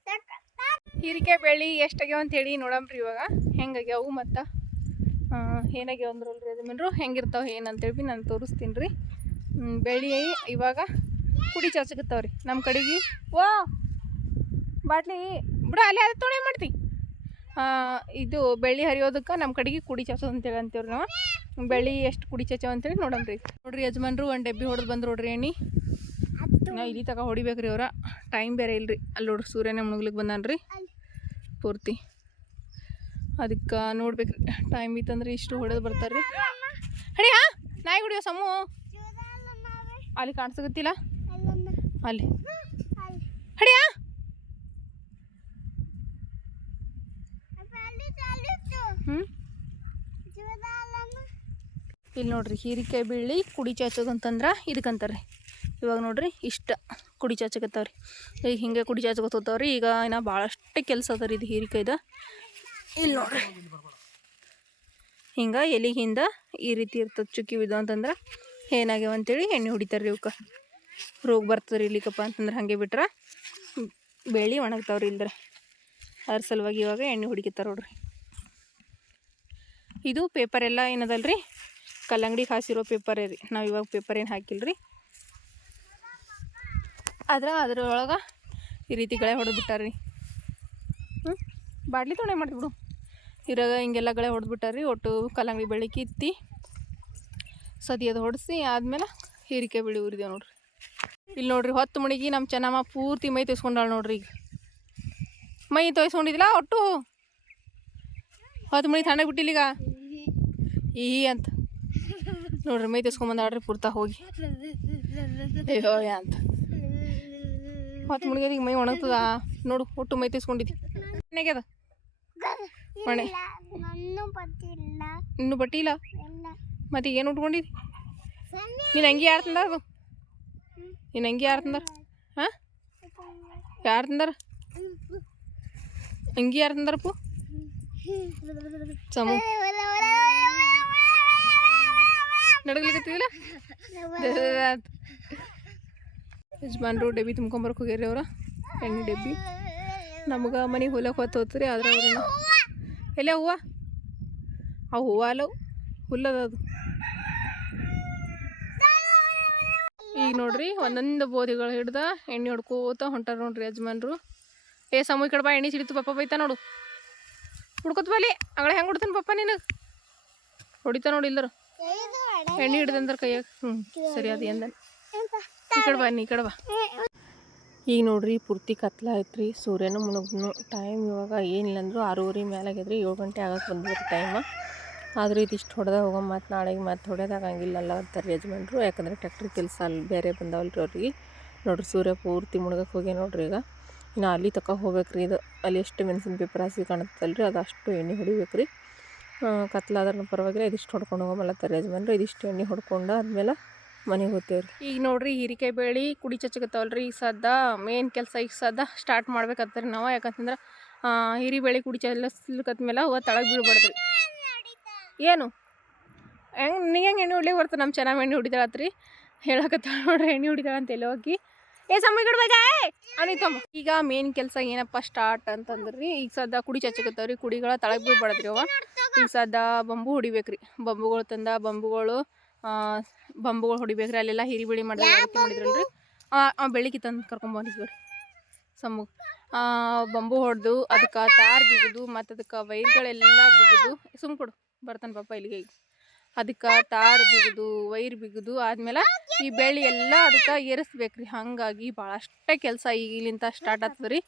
ಹೀರಿಕೆ ಬೆಳ್ಳಿ ಎಷ್ಟಾಗ್ಯಾವ ಅಂತೇಳಿ ನೋಡಂಬ್ರಿ ಇವಾಗ. ಹೆಂಗಾಗ್ಯಾವು ಮತ್ತು? ಏನಾಗ್ಯಾವ ಅಂದ್ರಲ್ರಿ ಯಜಮಾನ್ರು ಹೆಂಗಿರ್ತಾವ ಏನಂತೇಳಿ ನಾನು ತೋರಿಸ್ತೀನಿ ರೀ ಬೆಳ್ಳಿ ಇವಾಗ ಕುಡಿ ಚಾಚಕತ್ತಾವ್ರಿ ನಮ್ಮ ಕಡೆಗೆ. ಓ ಬಾಟ್ಲಿ, ಬಿಡ, ಅಲ್ಲಿ ಅದು ತೊಳೆ ಮಾಡ್ತಿ. ಇದು ಬೆಳ್ಳಿ ಹರಿಯೋದಕ್ಕೆ ನಮ್ಮ ಕಡೆಗೆ ಕುಡಿ ಚಾಚೋದು ಅಂತೇಳಿ ಅಂತೀವ್ರಿ ನಾವು. ಬೆಳ್ಳಿ ಎಷ್ಟು ಕುಡಿ ಚಾಚೋ ಅಂತೇಳಿ ನೋಡಮ್ರಿ ನೋಡ್ರಿ ಯಜಮಾನ್ರು, ಒಂದು ಡಬ್ಬಿ ಹೊಡೆದು ಬಂದ್ರು ನೋಡ್ರಿ ಎಣ್ಣೆ ನಾ ಇಲ್ಲಿ ತಗ ಹೊಡಿಬೇಕ್ರಿ ಅವ್ರ. ಟೈಮ್ ಬೇರೆ ಇಲ್ರಿ. ಅಲ್ಲಿ ನೋಡ್ರಿ, ಸೂರ್ಯನ ಮುಳುಗ್ಲಿಕ್ಕೆ ಬಂದಾನ್ರಿ ಪೂರ್ತಿ. ಅದಕ್ಕೆ ನೋಡ್ಬೇಕ್ರಿ. ಟೈಮ್ ಇತ್ತಂದ್ರೆ ಇಷ್ಟು ಹೊಡೆದು ಬರ್ತಾರ್ರಿ. ಹಾಂ, ನಾಯಿ ಹೊಡಿಯೋ ಸಮೂ ಅಲ್ಲಿ ಕಾಣಿಸಕತ್ತಿಲ್ಲ? ಅಲ್ಲಿ. ಹಡಿಯ? ಇಲ್ಲಿ ನೋಡ್ರಿ ಹೀರಿಕಾಯಿ ಬೀಳಿ ಕುಡಿ ಚಾಚೋದು ಅಂತಂದ್ರೆ ಇದಕ್ಕಂತಾರ್ರಿ ಇವಾಗ ನೋಡ್ರಿ ಇಷ್ಟ ಕುಡಿ ಚಾಚಕತ್ತಾವ್ರಿ ಈಗ ಹಿಂಗೆ ಕುಡಿ ಚಾಚಕತ್ತವ್ರಿ ಈಗ ಇನ್ನು ಭಾಳಷ್ಟು ಕೆಲಸ ಅದ ರೀ ಇದು ಹೀರಿಕಾಯ್ದ. ಇಲ್ಲಿ ನೋಡ್ರಿ. ಹಿಂಗೆ ಎಲಿಗಿಂದ ಈ ರೀತಿ ಇರ್ತದೆ ಚುಕ್ಕಿ ಬಿದ್ದು ಅಂತಂದ್ರೆ ಏನಾಗ್ಯಾವ ಅಂತೇಳಿ ಎಣ್ಣೆ ಹೊಡಿತಾರೆ ಇವಕ್ಕೆ ರೋಗ ಬರ್ತದೆ ರೀ ಇಲ್ಲಿಕಪ್ಪ ಅಂತಂದ್ರೆ ಹಾಗೆ ಬಿಟ್ರೆ ಬೆಳೆ ಒಣಗ್ತಾವ್ರಿ ಇಲ್ದ್ರೆ. ಅದ್ರ ಸಲುವಾಗಿ ಇವಾಗ ಎಣ್ಣೆ ಹೊಡಿಕತ್ತಾರ ನೋಡ್ರಿ. ಇದು ಪೇಪರ್ ಎಲ್ಲ ಏನದಲ್ರಿ? ಕಲ್ಲಂಗಡಿ ಹಾಸಿರೋ ಪೇಪರೇ ರೀ. ನಾವು ಇವಾಗ ಪೇಪರ್ ಏನು ಹಾಕಿಲ್ರಿ. ಆದ್ರೆ ಅದ್ರೊಳಗೆ ಈ ರೀತಿ ಗಳೆ ಹೊಡೆದ್ಬಿಟ್ಟಾರ್ರಿ ಹ್ಞೂ ಬಾಡ್ಲಿ ತೊಳೆ ಮಾಡಿಬಿಡು ಇರಾಗ ಹಿಂಗೆಲ್ಲ ಗಳೆ ಹೊಡೆದ್ಬಿಟ್ಟಾರ್ರಿ ಒಟ್ಟು ಕಲ್ಲಂಗಡಿ ಬೆಳೆ ಕಿತ್ತಿ ಸದಿ ಅದು ಹೊಡೆಸಿ ಆದಮೇಲೆ ಹೀರಿಕೆ ಬೆಳೆ ಉರಿದೇವು ನೋಡ್ರಿ. ಇಲ್ಲಿ ನೋಡ್ರಿ ಹೊತ್ತು ಮಣಿಗೆ ನಮ್ಮ ಚೆನ್ನಮ್ಮ ಪೂರ್ತಿ ಮೈ ತೊಯ್ಸ್ಕೊಂಡಾಳ ನೋಡ್ರಿ ಈಗ. ಮೈ ತೊಯ್ಸ್ಕೊಂಡಿದ್ದಿಲ್ಲ ಒಟ್ಟು? ಹೊತ್ತು ಮಣಿ ತಣ್ಣಗೆ ಬಿಟ್ಟಿಲ್ಲ ಈಗ ಈ ಅಂತ. ನೋಡ್ರಿ ಮೈ ತೊಯ್ಸ್ಕೊಂಬಂದಾಳ್ರಿ ಪೂರ್ತಾ ಹೋಗಿ. ಅಯ್ಯೋ ಅಂತ. ಹೊತ್ತು ಮುಳುಗ್ಯದ ಈಗ ಮೈ ಒಣಗ್ತದ? ನೋಡು ಒಟ್ಟು ಮೈ ಮಣೆ ನನ್ನೂ ಪತ್ತಿಲ್ಲ ಇನ್ನೂ ಬಟ್ಟಿ ಇಲ್ಲ. ಮತ್ತೆ ಏನು ಉಟ್ಕೊಂಡಿದ್ದಿ ನೀನು ಅಂಗಿ ಯಾರು ತಂದ ಅದು? ನೀನು ಅಂಗಿ ಯಾರು ತಂದಾರ? ಹಾಂ? ಯಾರು ತಂದಾರ? ಅಂಗಿ ಯಾರು ತಂದಾರಪ್ಪು ಸಮು. ನಡಗ್ಲಿಕತ್ತಿಲ್ಲ ಯಜಮಾನ್ರು ಡಬ್ಬಿ ತುಂಬ್ಕೊಂಬರಕ್ಕೆ ಹೋಗ್ಯಾರಿ ಅವ್ರ. ಎಣ್ಣೆ ಡಬ್ಬಿ. ನಮ್ಗೆ ಮನೆಗೆ ಹೊಲಕ್ಕೆ ಹೊತ್ತು ಹೋಗ್ತೀರಿ ಆದ್ರೆ ಅವ್ರ ಎಲ್ಲ ಹೂವ ಆ ಹೂವ ಅಲ್ಲವು. ಹುಲ್ಲದ ಅದು. ಈಗ ನೋಡ್ರಿ ಒಂದೊಂದು ಬೋದಿಗಳು ಹಿಡ್ದ ಎಣ್ಣೆ ಹೊಡ್ಕೋತ ಹೊಂಟಾರ ನೋಡ್ರಿ ಯಜಮಾನ್ರು. ಏ ಸಮಯ ಕಡೆ ಬಾ, ಎಣ್ಣೆ ಸಿಡಿತು ಪಪ್ಪ ಬೈತಾ ನೋಡು. ಹುಡ್ಕೋತ ಬಲಿ ಅಗಳ ಹೆಂಗೆ ಹೊಡ್ತಾನೆ ಪಪ್ಪ ನಿನಗೆ ಹೊಡಿತಾ ನೋಡಿ ಇಲ್ದರು. ಎಣ್ಣೆ ಹಿಡ್ದಂದ್ರೆ ಕೈಯಾಗ. ಹ್ಞೂ ಸರಿ ಅದು ಎಂದ ಈ ಕಡೆ ಬಾ ನೀ ಕಡೆ ಬಾ. ಈಗ ನೋಡ್ರಿ ಪೂರ್ತಿ ಕತ್ಲ ಐತ್ರಿ, ಸೂರ್ಯನೂ ಮುಳುಗ್ನು. ಟೈಮ್ ಇವಾಗ ಏನಿಲ್ಲ ಅಂದ್ರು ಆರೂವರೆ ಮೇಲಾಗಿದ್ರಿ ಏಳು ಗಂಟೆ ಆಗಕ್ಕೆ ಬಂದ್ರಿ ಟೈಮ್ ಆದ್ರೆ ಇದಿಷ್ಟು ಹೊಡೆದ ಹೋಗೋ ಮತ್ತು ನಾಳೆಗೆ ಮತ್ತೆ ಹೊಡೆದಾಗಂಗಿಲ್ಲ ಅಲ್ಲ ಅಂತಾರೆ ಯಜಮಾನ್ರು. ಯಾಕಂದ್ರೆ ಟ್ಯಾಕ್ಟ್ರಿ ಕೆಲಸ ಅಲ್ಲಿ ಬೇರೆ ಬಂದಾವಲ್ರಿ ಅವ್ರಿಗೆ. ನೋಡ್ರಿ ಸೂರ್ಯ ಪೂರ್ತಿ ಮುಳುಗಕ್ಕೆ ಹೋಗಿ ನೋಡ್ರಿ ಈಗ. ಇನ್ನು ಅಲ್ಲಿ ತಕ ಹೋಗ್ಬೇಕ್ರಿ ಇದು. ಅಲ್ಲಿ ಎಷ್ಟು ಮೆಣಸಿನ ಪೇಪರ್ ಹಾಸಿ ಕಾಣುತ್ತಲ್ರಿ, ಅದು ಅಷ್ಟು ಎಣ್ಣೆ ಹೊಡಿಬೇಕ್ರಿ. ಕತ್ಲಾದ್ರೂ ಪರವಾಗಿಲ್ಲ ಇದಿಷ್ಟು ಹೊಡ್ಕೊಂಡು ಹೋಗಮಲ್ಲತ್ತಾರೆ ಯಜಮಾನ್ರು. ಇದಿಷ್ಟು ಎಣ್ಣೆ ಹೊಡ್ಕೊಂಡು ಆದ್ಮೇಲೆ ಮನೆಗೆ ಹೋಗ್ತೇವ್ರಿ. ಈಗ ನೋಡ್ರಿ ಹೀರಿಕಾಯಿ ಬೇಳಿ ಕುಡಿ ಚಚ್ಚಕತ್ತಾವಲ್ರಿ. ಈಗ ಸದ್ದ ಮೇನ್ ಕೆಲಸ ಈಗ ಸದ್ದ ಸ್ಟಾರ್ಟ್ ಮಾಡ್ಬೇಕತ್ತರಿ ನಾವು. ಯಾಕಂತಂದ್ರೆ ಹೀರಿ ಬೇಳೆ ಕುಡಿ ಚಲ್ಲಸ್ಲಿಕತ್ಮೇಲೆ ಅವ ತಳಗೆ ಬೀಳ್ಬಾರ್ದ್ರಿ. ಏನು? ಹೆಂಗೆ ನೀ ಹೆಂಗೆ ಎಣ್ಣೆ ಹೊಡ್ಲಿಕ್ಕೆ ಬರ್ತದೆ ನಮ್ಮ ಚೆನ್ನಾಗಿ ಎಣ್ಣೆ ಹೊಡಿತಾಳತ್ರಿ ಹೇಳಕತ್ತ ನೋಡ್ರಿ ಎಣ್ಣೆ ಹೊಡಿತಾಳ ಅಂತ ಎಲ್ಲಿ ಹೋಗಿ. ಏ ಸಮಯ ಗಿಡ್ಬೇಕಾ ಅನಿತಮ್ಮ ಈಗ ಮೇನ್ ಕೆಲಸ ಏನಪ್ಪ ಸ್ಟಾರ್ಟ್ ಅಂತಂದ್ರಿ, ಈಗ ಸದ್ದ ಕುಡಿ ಚಚ್ಚಕತ್ತವ್ರಿ. ಕುಡಿಗಳ ತಳಗೆ ಬೀಳ್ಬಾರ್ದ್ರಿ ಅವ ಈಗ ಸದ್ದ ಬಂಬು ಹೊಡಿಬೇಕ್ರಿ. ಬಂಬುಗಳು ತಂದ, ಬಂಬುಗಳು ಬಂಬುಗಳು ಹೊಡಿಬೇಕ್ರಿ. ಅಲ್ಲೆಲ್ಲ ಹಿರಿ ಬಿಳಿ ಮಾಡಿದ್ರೆ ಮಾಡಿದ್ರಲ್ರಿ. ಬೆಳಿಗ್ಗೆ ತಂದು ಕರ್ಕೊಂಬಂದಿದ್ವಿ ಸಮ್ಮು ಬಂಬು ಹೊಡೆದು, ಅದಕ್ಕೆ ತಾರ್ ಬಿಗುದು ಮತ್ತು ಅದಕ್ಕೆ ವೈರ್ಗಳೆಲ್ಲ ಬಿಗಿದು. ಸುಮ್ ಕೊಡು. ಬರ್ತಾನೆ ಪಾಪ ಇಲ್ಲಿಗೆ. ಅದಕ್ಕೆ ತಾರ್ ಬಿಗಿದು ವೈರ್ ಬಿಗಿದು ಆದ್ಮೇಲೆ ಈ ಬೆಳ್ಳಿ ಎಲ್ಲ ಅದಕ್ಕೆ ಏರಿಸ್ಬೇಕ್ರಿ. ಹಂಗಾಗಿ ಭಾಳಷ್ಟೇ ಕೆಲಸ ಈಗ ಇಲ್ಲಿಂದ ಸ್ಟಾರ್ಟ್ ಆಗ್ತದೆ ರೀ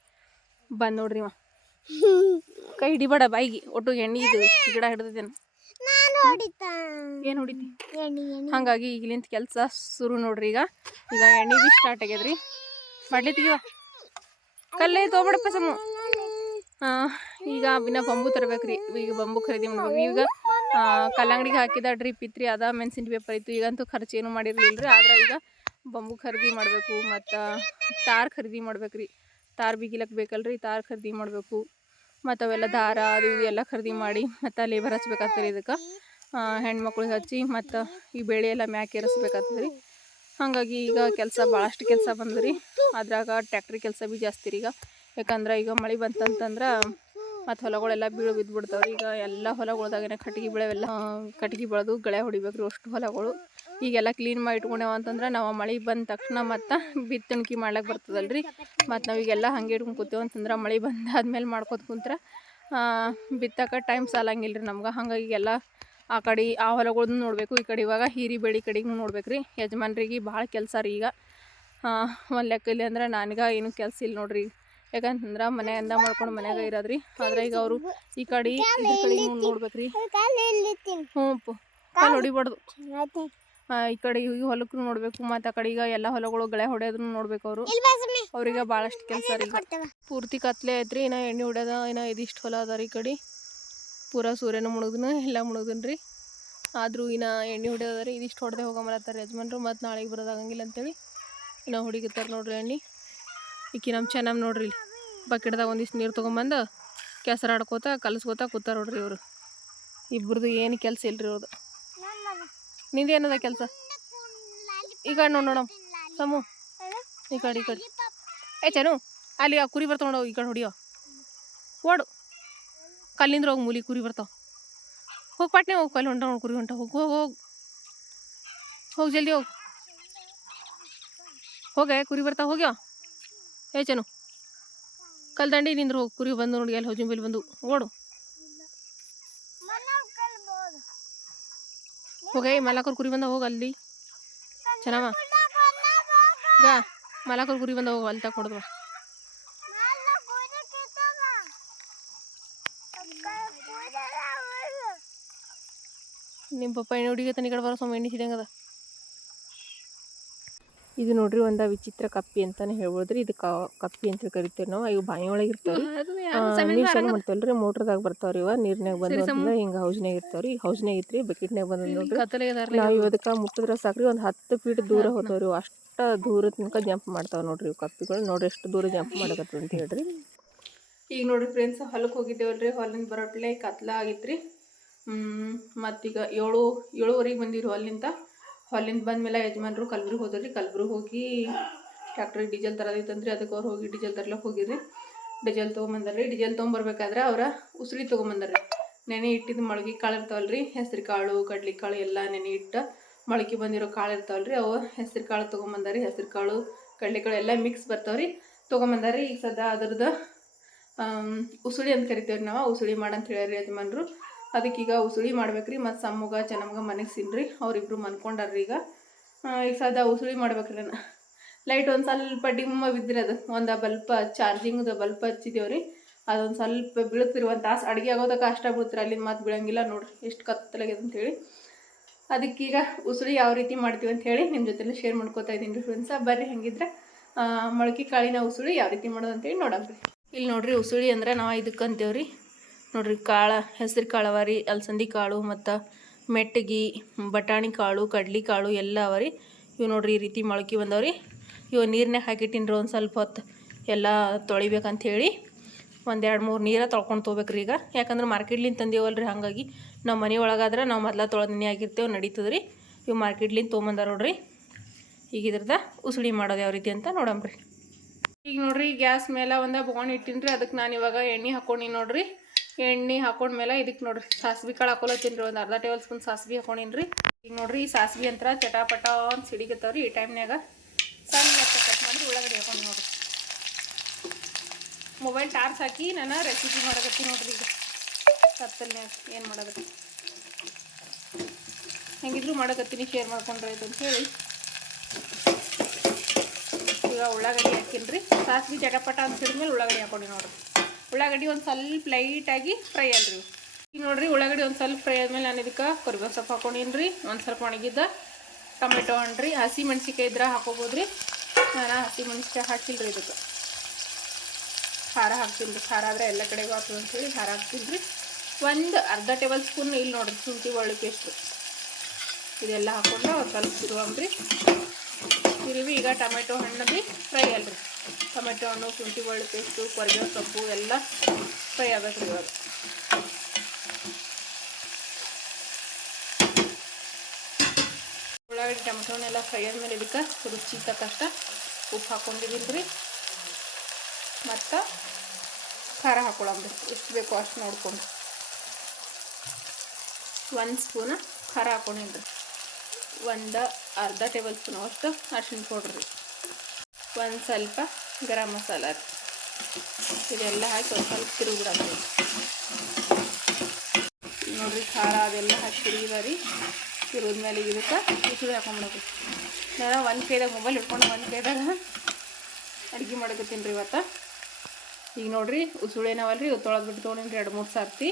ಬಂದು ನೋಡ್ರಿ ಇವ. ಕೈ ಹಿಡಿಬೇಡ ಬಾಯಿಗೆ. ಒಟ್ಟು ಎಣ್ಣೆ ಇದು ಗಿಡ ಹಿಡ್ದಿದ್ದೇನೆ ಏನು ಹೊಡಿತಿ? ಹಂಗಾಗಿ ಈಗಿಲಿಂದ ಈಗಲಿಂದ ಕೆಲಸ ಶುರು ನೋಡ್ರಿ ಈಗ. ಈಗ ಎಣ್ಣೆ ಬಿ ಸ್ಟಾರ್ಟ್ ಆಗ್ಯದ್ರಿ. ಬಾಡ್ಲಿ ತೆಗಿವ ಕಲ್ಲೇ ತೊಗೊಬಿಡಪ್ಪ ಸಮ. ಆ, ಈಗ ಬಿನ ಬಂಬು ತರಬೇಕ್ರಿ. ಈಗ ಬಂಬು ಖರೀದಿ ಮಾಡ್ಬೇಕು. ಈಗ ಕಲ್ಲಂಗಡಿಗೆ ಹಾಕಿದ ಡ್ರಿಪ್ ಇತ್ತು ರೀ ಅದ ಮೆಣಸಿನ ಪೇಪರ್ ಇತ್ತು. ಈಗಂತೂ ಖರ್ಚೇನು ಮಾಡಿರಲಿಲ್ಲ ರೀ ಆದ್ರೆ ಈಗ ಬಂಬು ಖರೀದಿ ಮಾಡಬೇಕು ಮತ್ತು ತಾರ್ ಖರೀದಿ ಮಾಡ್ಬೇಕು ರೀ ತಾರ್ ಬಿಗಿಲಕ್ಕೆ ಬೇಕಲ್ರಿ, ತಾರ್ ಖರೀದಿ ಮಾಡಬೇಕು. ಮತ್ತು ಅವೆಲ್ಲ ದಾರ, ಅದು ಎಲ್ಲ ಖರೀದಿ ಮಾಡಿ ಮತ್ತು ಲೇಬರ್ ಹಚ್ಬೇಕಾಗ್ತದೆ ಇದಕ್ಕೆ. ಹೆಣ್ಮಕ್ಳಿಗೆ ಹಚ್ಚಿ ಮತ್ತು ಈ ಬೆಳೆ ಎಲ್ಲ ಮ್ಯಾಕೆ ಏರಿಸ್ಬೇಕಾಗ್ತದೆ ರೀ ಹಾಗಾಗಿ ಈಗ ಕೆಲಸ ಭಾಳಷ್ಟು ಕೆಲಸ ಬಂದ್ರಿ. ಅದ್ರಾಗ ಟ್ಯಾಕ್ಟ್ರಿ ಕೆಲಸ ಭೀ ಜಾಸ್ತಿ ರೀ ಈಗ. ಯಾಕಂದ್ರೆ ಈಗ ಮಳೆ ಬಂತಂತಂದ್ರೆ ಮತ್ತು ಹೊಲಗಳೆಲ್ಲ ಬೀಳು ಬಿದ್ದುಬಿಡ್ತಾವ್ರಿ ಈಗ ಎಲ್ಲ ಹೊಲಗಳ್ದಾಗೇನೆ ಕಟ್ಗೆ ಬೆಳೆವೆಲ್ಲ. ಕಟ್ಗೆ ಬೆಳೆದು ಗಳೆ ಹೊಡಿಬೇಕು ಅಷ್ಟು ಹೊಲಗಳು. ಈಗೆಲ್ಲ ಕ್ಲೀನ್ ಮಾಡಿ ಇಟ್ಕೊಂಡೇವ ಅಂತಂದ್ರೆ ನಾವು ಮಳೆ ಬಂದ ತಕ್ಷಣ ಮತ್ತು ಬಿತ್ತಣಿಕೆ ಮಾಡ್ಲಿಕ್ಕೆ ರೀ ಮತ್ತು ನಾವೀಗೆಲ್ಲ ಹಂಗೆ ಇಟ್ಕೊಂಡು ಕೂತೇವೆ ಅಂತಂದ್ರೆ ಮಳೆ ಬಂದಾದ್ಮೇಲೆ ಮಾಡ್ಕೊತ ಕುಂತ್ರೆ ಬಿತ್ತಕ್ಕೆ ಟೈಮ್ ಸಾಲಂಗಿಲ್ಲ ರೀ ನಮ್ಗೆ. ಹಾಗಾಗಿ ಎಲ್ಲ ಆ ಕಡೆ ಆ ಹೊಲಗಳ್ದು ನೋಡಬೇಕು. ಈ ಕಡೆ ಇವಾಗ ಹೀರಿ ಬೆಳೆ ಕಡೆಗೂ ನೋಡ್ಬೇಕು ರೀ ಯಜಮಾನ್ರಿಗೆ ಭಾಳ ಕೆಲಸ ರೀ ಈಗ. ಒಂದು ಲೆಕ್ಕಲ್ಲಿ ಅಂದ್ರೆ ನನಗೆ ಏನು ಕೆಲಸ ಇಲ್ಲ ನೋಡ್ರಿ ಯಾಕಂತಂದ್ರೆ ಮನೆಯಿಂದ ಮಾಡ್ಕೊಂಡು ಮನ್ಯಾಗ ಇರೋದ್ರಿ. ಆದ್ರೆ ಈಗ ಅವರು ಈ ಕಡೆ ಈ ಕಡೆ ನೋಡ್ಬೇಕು ರೀ ಕಾಲು ಎಲ್ಲಿತ್ತೀನಿ ಹ್ಞೂ ಕಾಲು ಹೊಡಿಬಾರ್ದು. ಈ ಕಡೆ ಈ ಹೊಲಕ್ಕೂ ನೋಡಬೇಕು. ಮತ್ತು ಆ ಕಡೆ ಈಗ ಎಲ್ಲ ಹೊಲಗಳು ಗಳೆ ಹೊಡೆಯೋದನ್ನು ನೋಡ್ಬೇಕು ಅವರು. ಅವ್ರಿಗೆ ಭಾಳಷ್ಟು ಕೆಲಸ ರೀ. ಪೂರ್ತಿ ಕತ್ಲೆ ಐತ್ರಿ. ಇನ್ನ ಎಣ್ಣೆ ಹೊಡ್ಯೋದ ಇನ್ನ ಇದಿಷ್ಟು ಹೊಲ ಅದ ರೀ ಈ ಕಡೆ. ಪೂರಾ ಸೂರ್ಯನ ಮುಳುಗ್ದನ ಎಲ್ಲ ಮುಳುಗ್ದನ್ ರೀ. ಆದರೂ ಇನ್ನ ಎಣ್ಣೆ ಹೊಡ್ಯದ ರೀ. ಇದಿಷ್ಟು ಹೊಡೆದೇ ಹೋಗಮಲತ್ತಾರ ಯಜಮಾನ್ರು. ಮತ್ತು ನಾಳೆಗೆ ಬರೋದಾಗಂಗಿಲ್ಲ ಅಂತೇಳಿ ಇನ್ನ ಹುಡುಗಿತಾರ ನೋಡ್ರಿ ಎಣ್ಣೆ. ಈಕಿ ನಮ್ಮ ಚೆನ್ನಾಗಿ ನೋಡ್ರಿ ಬಕೆಟ್ದಾಗ ಒಂದಿಷ್ಟು ನೀರು ತೊಗೊಂಬಂದು ಕೆಸರು ಆಡ್ಕೋತ, ಕಲಸ್ಕೋತ ಕೂತಾರ ನೋಡ್ರಿ ಇವರು. ಇಬ್ಬರದು ಏನು ಕೆಲಸ ಇಲ್ರಿ ಅವ್ರದ್ದು ನಿಂದು ಏನದ ಕೆಲಸ? ಈಗ ನೋಡಿ ನೋಡಮ್ ಸಮು, ಈ ಕಡೆ ಈ ಕಡೆ. ಏ ಚನು, ಅಲ್ಲಿ ಆ ಕುರಿ ಬರ್ತಾವ ನೋಡೋ, ಈ ಕಡೆ ಹೊಡಿಯೋ. ಓಡು. ಕಲ್ಲಿಂದ ಹೋಗಿ ಮೂಲಿ ಕುರಿ ಬರ್ತಾವ. ಹೋಗಿ ಪಟ್ನೆ ಹೋಗಿ ಕಲ್ಲಿ ಹೊಂಟ ನೋಡಿ ಕುರಿ ಹೊಂಟ. ಹೋಗಿ ಹೋಗಿ ಹೋಗಿ. ಹೋಗಿ ಜಲ್ದಿ ಹೋಗಿ. ಹೋಗೆ ಕುರಿ ಬರ್ತಾವ, ಹೋಗ್ಯೋ. ಏ ಚನು, ಕಲ್ ದಂಡಿ ನಿಂದ್ರು ಹೋಗಿ, ಕುರಿ ಬಂದು ನೋಡಿ ಅಲ್ಲಿ ಹೊಜಿಂಬಲ್ಲಿ ಬಂದು. ಓಡು. ಹೋಗೇ ಮಲಾಕರ್ ಕುರಿ ಬಂದ ಹೋಗಿ ಅಲ್ಲಿ. ಚೆನ್ನಮ್ಮ ಗಾ ಮಲಾಕರ್ ಕುರಿ ಬಂದ ಹೋಗಿ, ಅಲ್ಲಿ ತಗ ಹೊಡೆದ್ವ ನಿಮ್ಮ ಪಪ್ಪ ಎಣ್ಣೆ ಹುಡುಗಿ ತನಿಗಡೆ ಕಡೆ ಬರೋ ಸಮ ಎಣ್ಣೆ ಸಿದಂಗದ ಇದು ನೋಡ್ರಿ ಒಂದ ವಿಚಿತ್ರ ಕಪ್ಪಿ ಅಂತಾನೆ ಹೇಳ್ಬೋದ್ರಿ. ಇದು ಕಪ್ಪಿ ಅಂತ ಕರಿತೀವಿ ನಾವು. ಇವು ಬಾಯಿ ಒಳಗೆ ಇರ್ತಾವ್ರಿ. ನೀರು ಚಾಲು ಮಾಡ್ತೇವಲ್ರಿ. ಮೋಟ್ರದಾಗ ಬರ್ತಾವ್ರಿ ಇವ. ನೀರ್ನಾಗ ಬಂದು ಅಂತಂದ್ರೆ ಹಿಂಗ ಹೌಸ್ನಾಗ ಇರ್ತಾವ್ರಿ. ಹೌಸ್ನಾಗ ಇತ್ರಿ ಬಕೆಟ್ನಾಗ ಬಂದ್ ನೋಡ್ರಿ. ನಾವು ಇವದಕ್ಕೆ ಮುಟ್ಟಿದ್ರ ಸಾಕ್ರಿ. ಒಂದು ಹತ್ತು ಫೀಟ್ ದೂರ ಹೋತಾವ್ರಿ ಇವು. ಅಷ್ಟ ದೂರ ತನಕ ಜಂಪ್ ಮಾಡ್ತಾವ ನೋಡ್ರಿ ಇವು ಕಪ್ಪಿಗಳು. ನೋಡ್ರಿ ಎಷ್ಟು ದೂರ ಜಂಪ್ ಮಾಡಕತ್ತ ಅಂತ ಹೇಳ್ರಿ. ಈಗ ನೋಡ್ರಿ ಫ್ರೆಂಡ್ಸ್ ಹೊಲಕ್ಕೆ ಹೋಗಿದ್ದೇವಲ್ರಿ. ಹೊಲಿಂದ ಬರೋಟ್ಲೆ ಕತ್ಲ ಆಗಿತ್ರಿ. ಮತ್ತೀಗ ಏಳು ಏಳುವರೆಗೆ ಬಂದಿರು ಅಲ್ಲಿಂದ ಹೊಲಿಂದ ಬಂದ್ಮೇಲೆ ಯಜಮಾನ್ರು ಕಲ್ಬುರ್ಗಿ ರೀ ಕಲ್ಬುರ್ಗಿ ಹೋಗಿ ಟ್ಯಾಕ್ಟ್ರಿಗೆ ಡೀಸೆಲ್ ತರೋದಿತ್ತಂದ್ರಿ ಅದಕ್ಕೆ ಅವ್ರು ಹೋಗಿ ಡೀಸೆಲ್ ತರ್ಲಕ್ಕೆ ಹೋಗಿರಿ ಡೀಸೆಲ್ ತೊಗೊಂಬಂದ್ರಿ ಡೀಸೆಲ್ ತೊಗೊಂಬರ್ಬೇಕಾದ್ರೆ ಅವರ ಉಸಿರಿ ತೊಗೊಂಬಂದಾರ್ರಿ. ನೆನೆ ಇಟ್ಟಿದ್ದು ಮೊಳಗಿ ಕಾಳು ಇರ್ತಾವಲ್ರಿ, ಹೆಸ್ರು ಕಾಳು, ಕಡ್ಲಿ ಕಾಳು ಎಲ್ಲ ನೆನೆ ಇಟ್ಟು ಮೊಳಕೆ ಬಂದಿರೋ ಕಾಳು ಇರ್ತಾವಲ್ರಿ, ಅವು ಹೆಸ್ರು ಕಾಳು ತೊಗೊಂಬಂದಾರಿ ಹೆಸ್ರು ಕಾಳು ಕಡ್ಲೆಕಾಳು ಎಲ್ಲ ಮಿಕ್ಸ್ ಬರ್ತಾವ್ರಿ. ತೊಗೊಂಬಂದಾರಿ ಈಗ ಸದಾ ಅದ್ರದ್ದು ಉಸಳಿ ಅಂತ ಕರಿತೇವ್ರಿ ನಾವು ಉಸುಳಿ ಮಾಡಂತ ಹೇಳ್ಯಾರಿ ಯಜಮಾನ್ರು. ಅದಕ್ಕೆ ಈಗ ಉಸುಳಿ ಮಾಡ್ಬೇಕ್ರಿ, ಮತ್ತು ಸಮ್ಮಗ ಚೆನ್ನಮ್ಗ ಮನೆಗೆ ಸಿನ್ರಿ, ಅವರಿಬ್ರು ಮನ್ಕೊಂಡಾರ್ರಿ ಈಗ. ಈಗ ಸದಾ ಉಸುಳಿ ಮಾಡ್ಬೇಕ್ರಿ ನಾನು ಲೈಟ್ ಒಂದು ಸ್ವಲ್ಪ ಡಿಮ್ಮ ಬಿದ್ದಿರಿ ಅದು, ಒಂದು ಬಲ್ಪ ಚಾರ್ಜಿಂಗ್ದು ಬಲ್ಪ್ ಹಚ್ಚಿದೇವ್ರಿ. ಅದೊಂದು ಸ್ವಲ್ಪ ಬೀಳುತ್ತೀರಿ, ಒಂದು ತಾಸು ಅಡುಗೆ ಆಗೋದಕ್ಕೆ ಅಷ್ಟ ಬೀಳ್ತೀರಿ ಅಲ್ಲಿ ಮತ್ತು ಬೀಳಂಗಿಲ್ಲ ನೋಡ್ರಿ, ಎಷ್ಟು ಕತ್ತಲಾಗಿದೆ ಅಂತೇಳಿ. ಅದಕ್ಕೀಗ ಉಸುಳಿ ಯಾವ ರೀತಿ ಮಾಡ್ತೀವಿ ಅಂತ ಹೇಳಿ ನಿಮ್ಮ ಜೊತೆಲಿ ಶೇರ್ ಮಾಡ್ಕೋತಾ ಇದ್ದೀನಿ ರೀ ಫ್ರೆಂಡ್ಸ ಬರ್ರಿ ಹೆಂಗಿದ್ರೆ ಮೊಳಕೆ ಕಾಳಿನ ಉಸುಳಿ ಯಾವ ರೀತಿ ಮಾಡೋದು ಅಂತೇಳಿ ರೀ ಇಲ್ಲಿ ನೋಡ್ರಿ ಉಸುಳಿ ಅಂದ್ರೆ ನಾವು ಇದಕ್ಕೆ ನೋಡ್ರಿ ಕಾಳ, ಹೆಸರು ಕಾಳು ಅವ ರೀ. ಅಲಸಂದಿ ಕಾಳು ಮತ್ತು ಮೆಟ್ಟಗಿ, ಬಟಾಣಿ ಕಾಳು, ಕಡ್ಲಿ ಕಾಳು ಎಲ್ಲ ಅವ ರೀ. ಇವು ನೋಡ್ರಿ ಈ ರೀತಿ ಮೊಳಕೆ ಬಂದವ್ರಿ ಇವು ನೀರನ್ನೇ ಹಾಕಿಟ್ಟಿನ್ರಿ ಒಂದು ಸ್ವಲ್ಪ ಹೊತ್ತು ಎಲ್ಲ ತೊಳಿಬೇಕಂತ ಹೇಳಿ ಒಂದು ಮೂರು ನೀರ ತೊಳ್ಕೊಂಡು ತೊಗೋಬೇಕ್ರಿ ಈಗ. ಯಾಕಂದ್ರೆ ಮಾರ್ಕೆಟ್ಲಿಂದ ತಂದೇವಲ್ರಿ ಹಾಗಾಗಿ ನಾವು ಮನೆ ಒಳಗಾದ್ರೆ ನಾವು ಮೊದಲ ತೊಳೆದನೆ ಆಗಿರ್ತೇವೆ, ನಡೀತದೆ ರೀ. ಇವು ಮಾರ್ಕೆಟ್ಲಿಂದ ತೊಗೊಂಬಂದಾರ ನೋಡ್ರಿ. ಈಗ ಇದ್ರದ ಉಸುಳಿ ಮಾಡೋದು ಯಾವ ರೀತಿ ಅಂತ ನೋಡಂಬ್ರಿ ಈಗ ನೋಡ್ರಿ ಗ್ಯಾಸ್ ಮೇಲೆ ಒಂದು ಬೊಗಣಿ ಇಟ್ಟಿನ್ರಿ. ಅದಕ್ಕೆ ನಾನು ಇವಾಗ ಎಣ್ಣೆ ಹಾಕೊಂಡಿ ನೋಡ್ರಿ. ಎಣ್ಣೆ ಹಾಕೊಂಡ್ಮೇಲೆ ಇದಕ್ಕೆ ನೋಡ್ರಿ, ಸಾಸ್ವಿ ಕಾಳು ಹಾಕೊಳತ್ತೀನಿ ರೀ ಒಂದು ಅರ್ಧ ಟೇಬಲ್ ಸ್ಪೂನ್ ಸಾಸ್ವಿ ಹಾಕೊಂಡಿನ್ರಿ. ಈಗ ನೋಡ್ರಿ ಈ ಸಾಸ್ವಿ ಅಂತರ ಚಟಾಪಟ ಅಂತ ಸಿಡಿಗತ್ತವ್ರಿ ಈ ಟೈಮ್ನಾಗ ಸಣ್ಣ ಕಟ್ ಮಾಡಿ ಉಳ್ಳಾಗಡ್ಡಿ ಹಾಕೊಂಡು ನೋಡ್ರಿ. ಮೊಬೈಲ್ ಟಾರ್ಚ್ ಹಾಕಿ ನಾನು ರೆಸಿಪಿ ಮಾಡಕತ್ತೀನಿ ನೋಡ್ರಿ ಈಗ. ಕತ್ತಲ್ನ್ಯಾಗ ಏನು ಮಾಡೋದ್ರಿ ಹೆಂಗಿದ್ರು ಮಾಡಕತ್ತೀನಿ ಶೇರ್ ಮಾಡ್ಕೊಂಡ್ರೆ ಅಂತ ಹೇಳಿ. ಈಗ ಉಳ್ಳಾಗಡ್ಡಿ ಹಾಕಿನ್ರಿ. ಸಾಸ್ವಿ ಚಟಪಟ ಅಂತ ಹೇಳಿದ್ಮೇಲೆ ಉಳ್ಳಾಗಡ್ಡಿ ಹಾಕೊಂಡಿ ನೋಡ್ರಿ. ಉಳ್ಳಾಗಡ್ಡಿ ಒಂದು ಸ್ವಲ್ಪ ಲೈಟಾಗಿ ಫ್ರೈ ಅಲ್ರಿ. ಈಗ ನೋಡಿರಿ ಉಳ್ಳಾಗಡ್ಡಿ ಒಂದು ಸ್ವಲ್ಪ ಫ್ರೈ ಆದ್ಮೇಲೆ ನಾನು ಇದಕ್ಕೆ ಕರಿಬೇವು ಸೊಪ್ಪು ಹಾಕೊಂಡಿನಿ ರೀ ಒಂದು ಸ್ವಲ್ಪ ಒಣಗಿದ್ದ ಟೊಮೆಟೊ ಹಣ್ಣ್ರಿ ಹಸಿ ಮೆಣ್ಸಿಕಾಯಿ ಇದ್ರೆ ಹಾಕೋಬೋದು ರೀ ನಾನು ಹಸಿ ಮೆಣ್ಸಿಕಾಯಿ ಹಾಕಿಲ್ಲ ರೀ ಇದಕ್ಕೆ. ಖಾರ ಹಾಕ್ತೀನಿ ರೀ ಖಾರ ಆದರೆ ಎಲ್ಲ ಕಡೆಗೂ ಹಾಕ್ತೀವಿ ಅಂತೇಳಿ ಖಾರ ಹಾಕ್ತೀನಿ ರೀ ಒಂದು ಅರ್ಧ ಟೇಬಲ್ ಸ್ಪೂನ್ ಇಲ್ಲಿ ನೋಡ್ರಿ ಶುಂಠಿ ಬೆಳ್ಳುಳ್ಳಿ ಪೇಸ್ಟು ಇದೆಲ್ಲ ಹಾಕೊಂಡು ಒಂದು ಸ್ವಲ್ಪ ತಿರುವಂಬ್ರಿ. ತಿರುವಿ ಈಗ ಟೊಮೆಟೊ ಹಣ್ಣು ಫ್ರೈ ಅಲ್ರಿ. ಟೊಮೆಟೊ ಹಣ್ಣು ಶುಂಠಿ ಬೆಳ್ಳುಳ್ಳಿ ಪೇಸ್ಟು ಕೊರಿಬೇವು ಸೊಪ್ಪು ಎಲ್ಲ ಫ್ರೈ ಆಗಬೇಕು ಇವಾಗ. ಉಳ್ಳಾಗಡ್ಡಿ ಟೊಮೆಟೊನೆಲ್ಲ ಫ್ರೈ ಆದ್ಮೇಲೆ ಇದಕ್ಕೆ ರುಚಿ ತಕ್ಕಷ್ಟ ಉಪ್ಪು ಹಾಕೊಂಡಿದ್ದೀನಿ ರೀ. ಮತ್ತು ಖಾರ ಹಾಕೊಳ್ಳೋಣ ಎಷ್ಟು ಬೇಕೋ ಅಷ್ಟು ನೋಡ್ಕೊಂಡು. ಒಂದು ಸ್ಪೂನ್ ಖಾರ ಹಾಕೊಂಡಿನಿ ಒಂದು ಅರ್ಧ ಟೇಬಲ್ ಸ್ಪೂನ್ ಅಷ್ಟು ಅರ್ಶಿನ ಪೌಡ್ರ್ ಒಂದು ಸ್ವಲ್ಪ ಗರಂ ಮಸಾಲ ಇದೆಲ್ಲ ಹಾಕಿ ಒಂದು ಸ್ವಲ್ಪ ತಿರುಗಿಬಿಡೋಣ ನೋಡಿರಿ ಖಾರ ಅದೆಲ್ಲ ಹಾಕಿ ತಿರುಗಿದ ಮೇಲೆ ತಿರುಗಿದ್ಮೇಲೆ ಇದಕ್ಕೆ ಉಸುಳಿ ಹಾಕೊಂಡ್ಬಿಡೋದು ನಾನು ಒಂದು ಕೈದಾಗ ಮೊಬೈಲ್ ಇಟ್ಕೊಂಡು ಒಂದು ಕೈದಾಗ ಅಡುಗೆ ಮಾಡಕತ್ತೀನಿ ರೀ ಇವತ್ತು. ಈಗ ನೋಡಿರಿ ಉಸುಳಿ ನಾವಲ್ಲ ರೀ ತೊಳೆದು ಬಿಟ್ಟು ತೊಗೊಂಡಿನಿ ಎರಡು ಮೂರು ಸರ್ತಿ.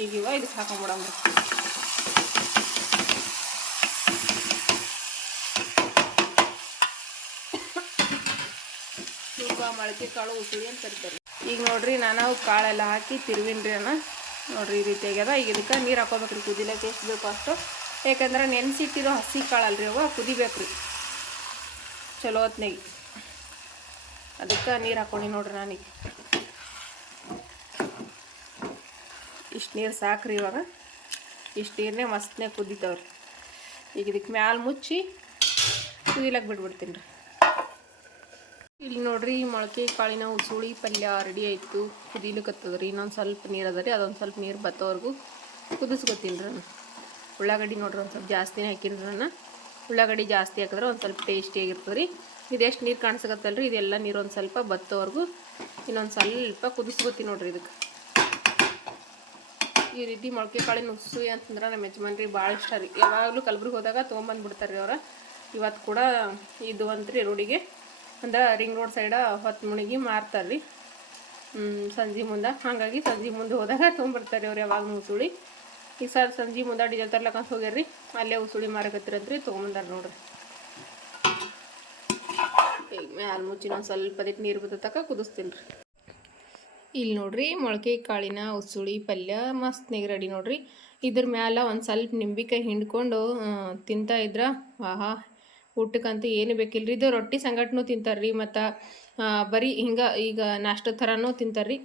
ಈಗ ಇವ ಇದಕ್ಕೆ ಹಾಕೊಂಡ್ಬಿಡಮ್ರಿ ತೂಕ ಮೊಳಕೆ ಕಾಳು ಉಸುಳಿ ಅಂತ ಕರಿತಾರೆ. ಈಗ ನೋಡ್ರಿ, ನಾನು ಕಾಳೆಲ್ಲ ಹಾಕಿ ತಿರುವಿನ್ರಿ ಅನ್ನ ನೋಡ್ರಿ ಈ ರೀತಿ ಆಗ್ಯದ. ಈಗ ಇದಕ್ಕೆ ನೀರು ಹಾಕೋಬೇಕ್ರಿ. ಕುದಿಲಕ್ಕೆ ಎಷ್ಟು ಬೇಕು ಅಷ್ಟು. ಯಾಕಂದ್ರೆ ನೆನೆಸಿಟ್ಟಿರೋ ಹಸಿ ಕಾಳಲ್ರಿ ಅವ. ಕುದಿಬೇಕ್ರಿ. ಚಲೋ ಹೊತ್ನಾಗಿ. ಅದಕ್ಕೆ ನೀರು ಹಾಕೊಂಡಿ ನೋಡ್ರಿ ನಾನೀಗ. ಇಷ್ಟು ನೀರು ಸಾಕ್ರಿ ಇವಾಗ. ಇಷ್ಟು ನೀರನ್ನೇ ಮಸ್ತ್ನೇ ಕುದಿತಾವ್ರಿ. ಈಗ ಇದಕ್ಕೆ ಮ್ಯಾಲೆ ಮುಚ್ಚಿ ಕುದಿಲಕ್ಕೆ ಬಿಟ್ಬಿಡ್ತೀನಿ ರೀ. ಇಲ್ಲಿ ನೋಡ್ರಿ ಮೊಳಕೆ ಕಾಳಿನ ಉಸುಳಿ ಪಲ್ಯ ರೆಡಿ ಆಯಿತು. ಕುದಿಲಿಕತ್ತದ ರೀ ಇನ್ನೊಂದು ಸ್ವಲ್ಪ ನೀರು ಅದ ರೀ. ಅದೊಂದು ಸ್ವಲ್ಪ ನೀರು ಬತ್ತೋವರೆಗೂ ಕುದಿಸ್ಕೊತೀನಿ ರೀ ಉಳ್ಳಾಗಡ್ಡಿ ನೋಡ್ರಿ ಒಂದು ಸ್ವಲ್ಪ ಜಾಸ್ತಿನೇ ಹಾಕಿನಿ ರೀ ನಾನು. ಉಳ್ಳಾಗಡ್ಡಿ ಜಾಸ್ತಿ ಹಾಕಿದ್ರೆ ಒಂದು ಸ್ವಲ್ಪ ಟೇಸ್ಟಿಯಾಗಿರ್ತದೆ ರೀ ಇದೆಷ್ಟು ನೀರು ಕಾಣಿಸಕತ್ತಲ್ಲ ರೀ ಇದೆಲ್ಲ ನೀರು ಒಂದು ಸ್ವಲ್ಪ ಬತ್ತೋವರೆಗೂ ಇನ್ನೊಂದು ಸ್ವಲ್ಪ ಕುದಿಸ್ಕೊತೀನಿ ನೋಡ್ರಿ ಇದಕ್ಕೆ ಈ ರೀತಿ ಮೊಳಕೆ ಕಾಳಿನ ಉಸುಳಿ ಅಂತಂದ್ರೆ ನಮ್ಮ ಯಜಮಾನ್ರಿ ಭಾಳ ಇಷ್ಟ ರೀ. ಯಾವಾಗಲೂ ಕಲ್ಬುರ್ಗಿ ಹೋದಾಗ ತೊಗೊಂಬಂದು ರೀ ಅವ್ರು. ಇವತ್ತು ಕೂಡ ಇದು ಅಂತ್ರಿ ರೂಢಿಗೆ ಅಂದ್ರೆ ರಿಂಗ್ ರೋಡ್ ಸೈಡ ಹೊತ್ತು ಮುಳುಗಿ ಮಾರ್ತಾರೆ ರೀ ಸಂಜೆ ಮುಂದೆ. ಹಾಗಾಗಿ ಸಂಜೆ ಮುಂದೆ ಹೋದಾಗ ತೊಗೊಂಬರ್ತಾರೆ ಅವ್ರು ಯಾವಾಗ ಉಸುಳಿ. ಈಗ ಸರ್ ಸಂಜೆ ಮುಂದೆ ಡೀಸೆಲ್ ಹೋಗ್ಯಾರ ರೀ ಅಲ್ಲೇ ಉಸುಳಿ ಮಾರಕತ್ತಿರಂತ್ರಿ ತೊಗೊಂಬಂದಾರ ನೋಡ್ರಿ. ಈಗ ಮ್ಯಾಲ ಮುಚ್ಚಿನ ಒಂದು ಸ್ವಲ್ಪ ದಿಟ್ಟು ನೀರು ಬತ್ತ ತಕ ಕುದಿಸ್ತೀನಿ ರೀ ಇಲ್ಲಿ ನೋಡ್ರಿ ಮೊಳಕೆ ಕಾಳಿನ ಉಸುಳಿ ಪಲ್ಯ ಮಸ್ತ್ ನೀರು ರೆಡಿ ನೋಡ್ರಿ. ಇದ್ರ ಮ್ಯಾಲ ಒಂದು ಸ್ವಲ್ಪ ನಿಂಬಿಕಾಯಿ ಹಿಂಡ್ಕೊಂಡು ತಿಂತಾ ಇದ್ರ, ಆಹಾ ಊಟಕ್ಕಂತೂ ಏನು ಬೇಕಿಲ್ರಿ? ಇದು ರೊಟ್ಟಿ ಸಂಗಟ್ನೂ ತಿಂತಾರೆ ರೀ ಮತ್ತು ಬರೀ ಹಿಂಗೆ ಈಗ ನಾಷ್ಟ ಥರನೂ ರೀ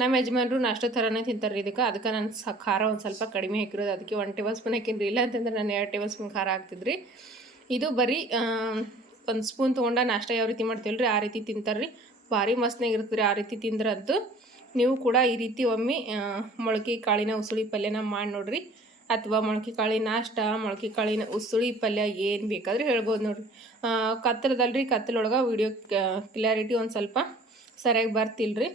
ನಮ್ಮ ಯಜಮಾನ್ರು ನಾಷ್ಟ ಥರನೇ ರೀ ಇದಕ್ಕೆ. ಅದಕ್ಕೆ ನಾನು ಸ, ಖಾರ ಒಂದು ಸ್ವಲ್ಪ ಕಡಿಮೆ ಹಾಕಿರೋದು. ಅದಕ್ಕೆ ಒನ್ ಟೇಬಲ್ ಸ್ಪೂನ್ ಹಾಕಿನ್ರಿ. ಇಲ್ಲ ಅಂತಂದ್ರೆ ನಾನು ಎರಡು ಟೇಬಲ್ ಸ್ಪೂನ್ ಖಾರ ಹಾಕ್ತಿದ್ರಿ. ಇದು ಬರೀ ಒಂದು ಸ್ಪೂನ್ ತೊಗೊಂಡ ನಾಷ್ಟ ಯಾವ ರೀತಿ ಮಾಡ್ತೀವಲ್ರಿ, ಆ ರೀತಿ ತಿಂತಾರೆ ರೀ ಭಾರಿ ಮಸ್ತ್ನಾಗ ಇರ್ತದೆ ಆ ರೀತಿ ತಿಂದ್ರಂತೂ. ನೀವು ಕೂಡ ಈ ರೀತಿ ಒಮ್ಮೆ ಮೊಳಕೆ, ಕಾಳಿನ, ಉಸುಳಿ ಪಲ್ಯನ ಮಾಡಿ ನೋಡ್ರಿ. ಅಥವಾ ಮೊಳಕೆ ಕಾಳಿನ ನಾಷ್ಟ, ಮೊಳಕೆ ಕಾಳಿನ ಉಸುಳಿ ಪಲ್ಯ ಏನು ಬೇಕಾದರೂ ಹೇಳ್ಬೋದು ನೋಡ್ರಿ. ರೀ ಕತ್ತಲೊಳಗೆ ವಿಡಿಯೋ ಕ್ಲಾರಿಟಿ ಒಂದು ಸ್ವಲ್ಪ ಸರಿಯಾಗಿ ಬರ್ತಿಲ್ರಿ.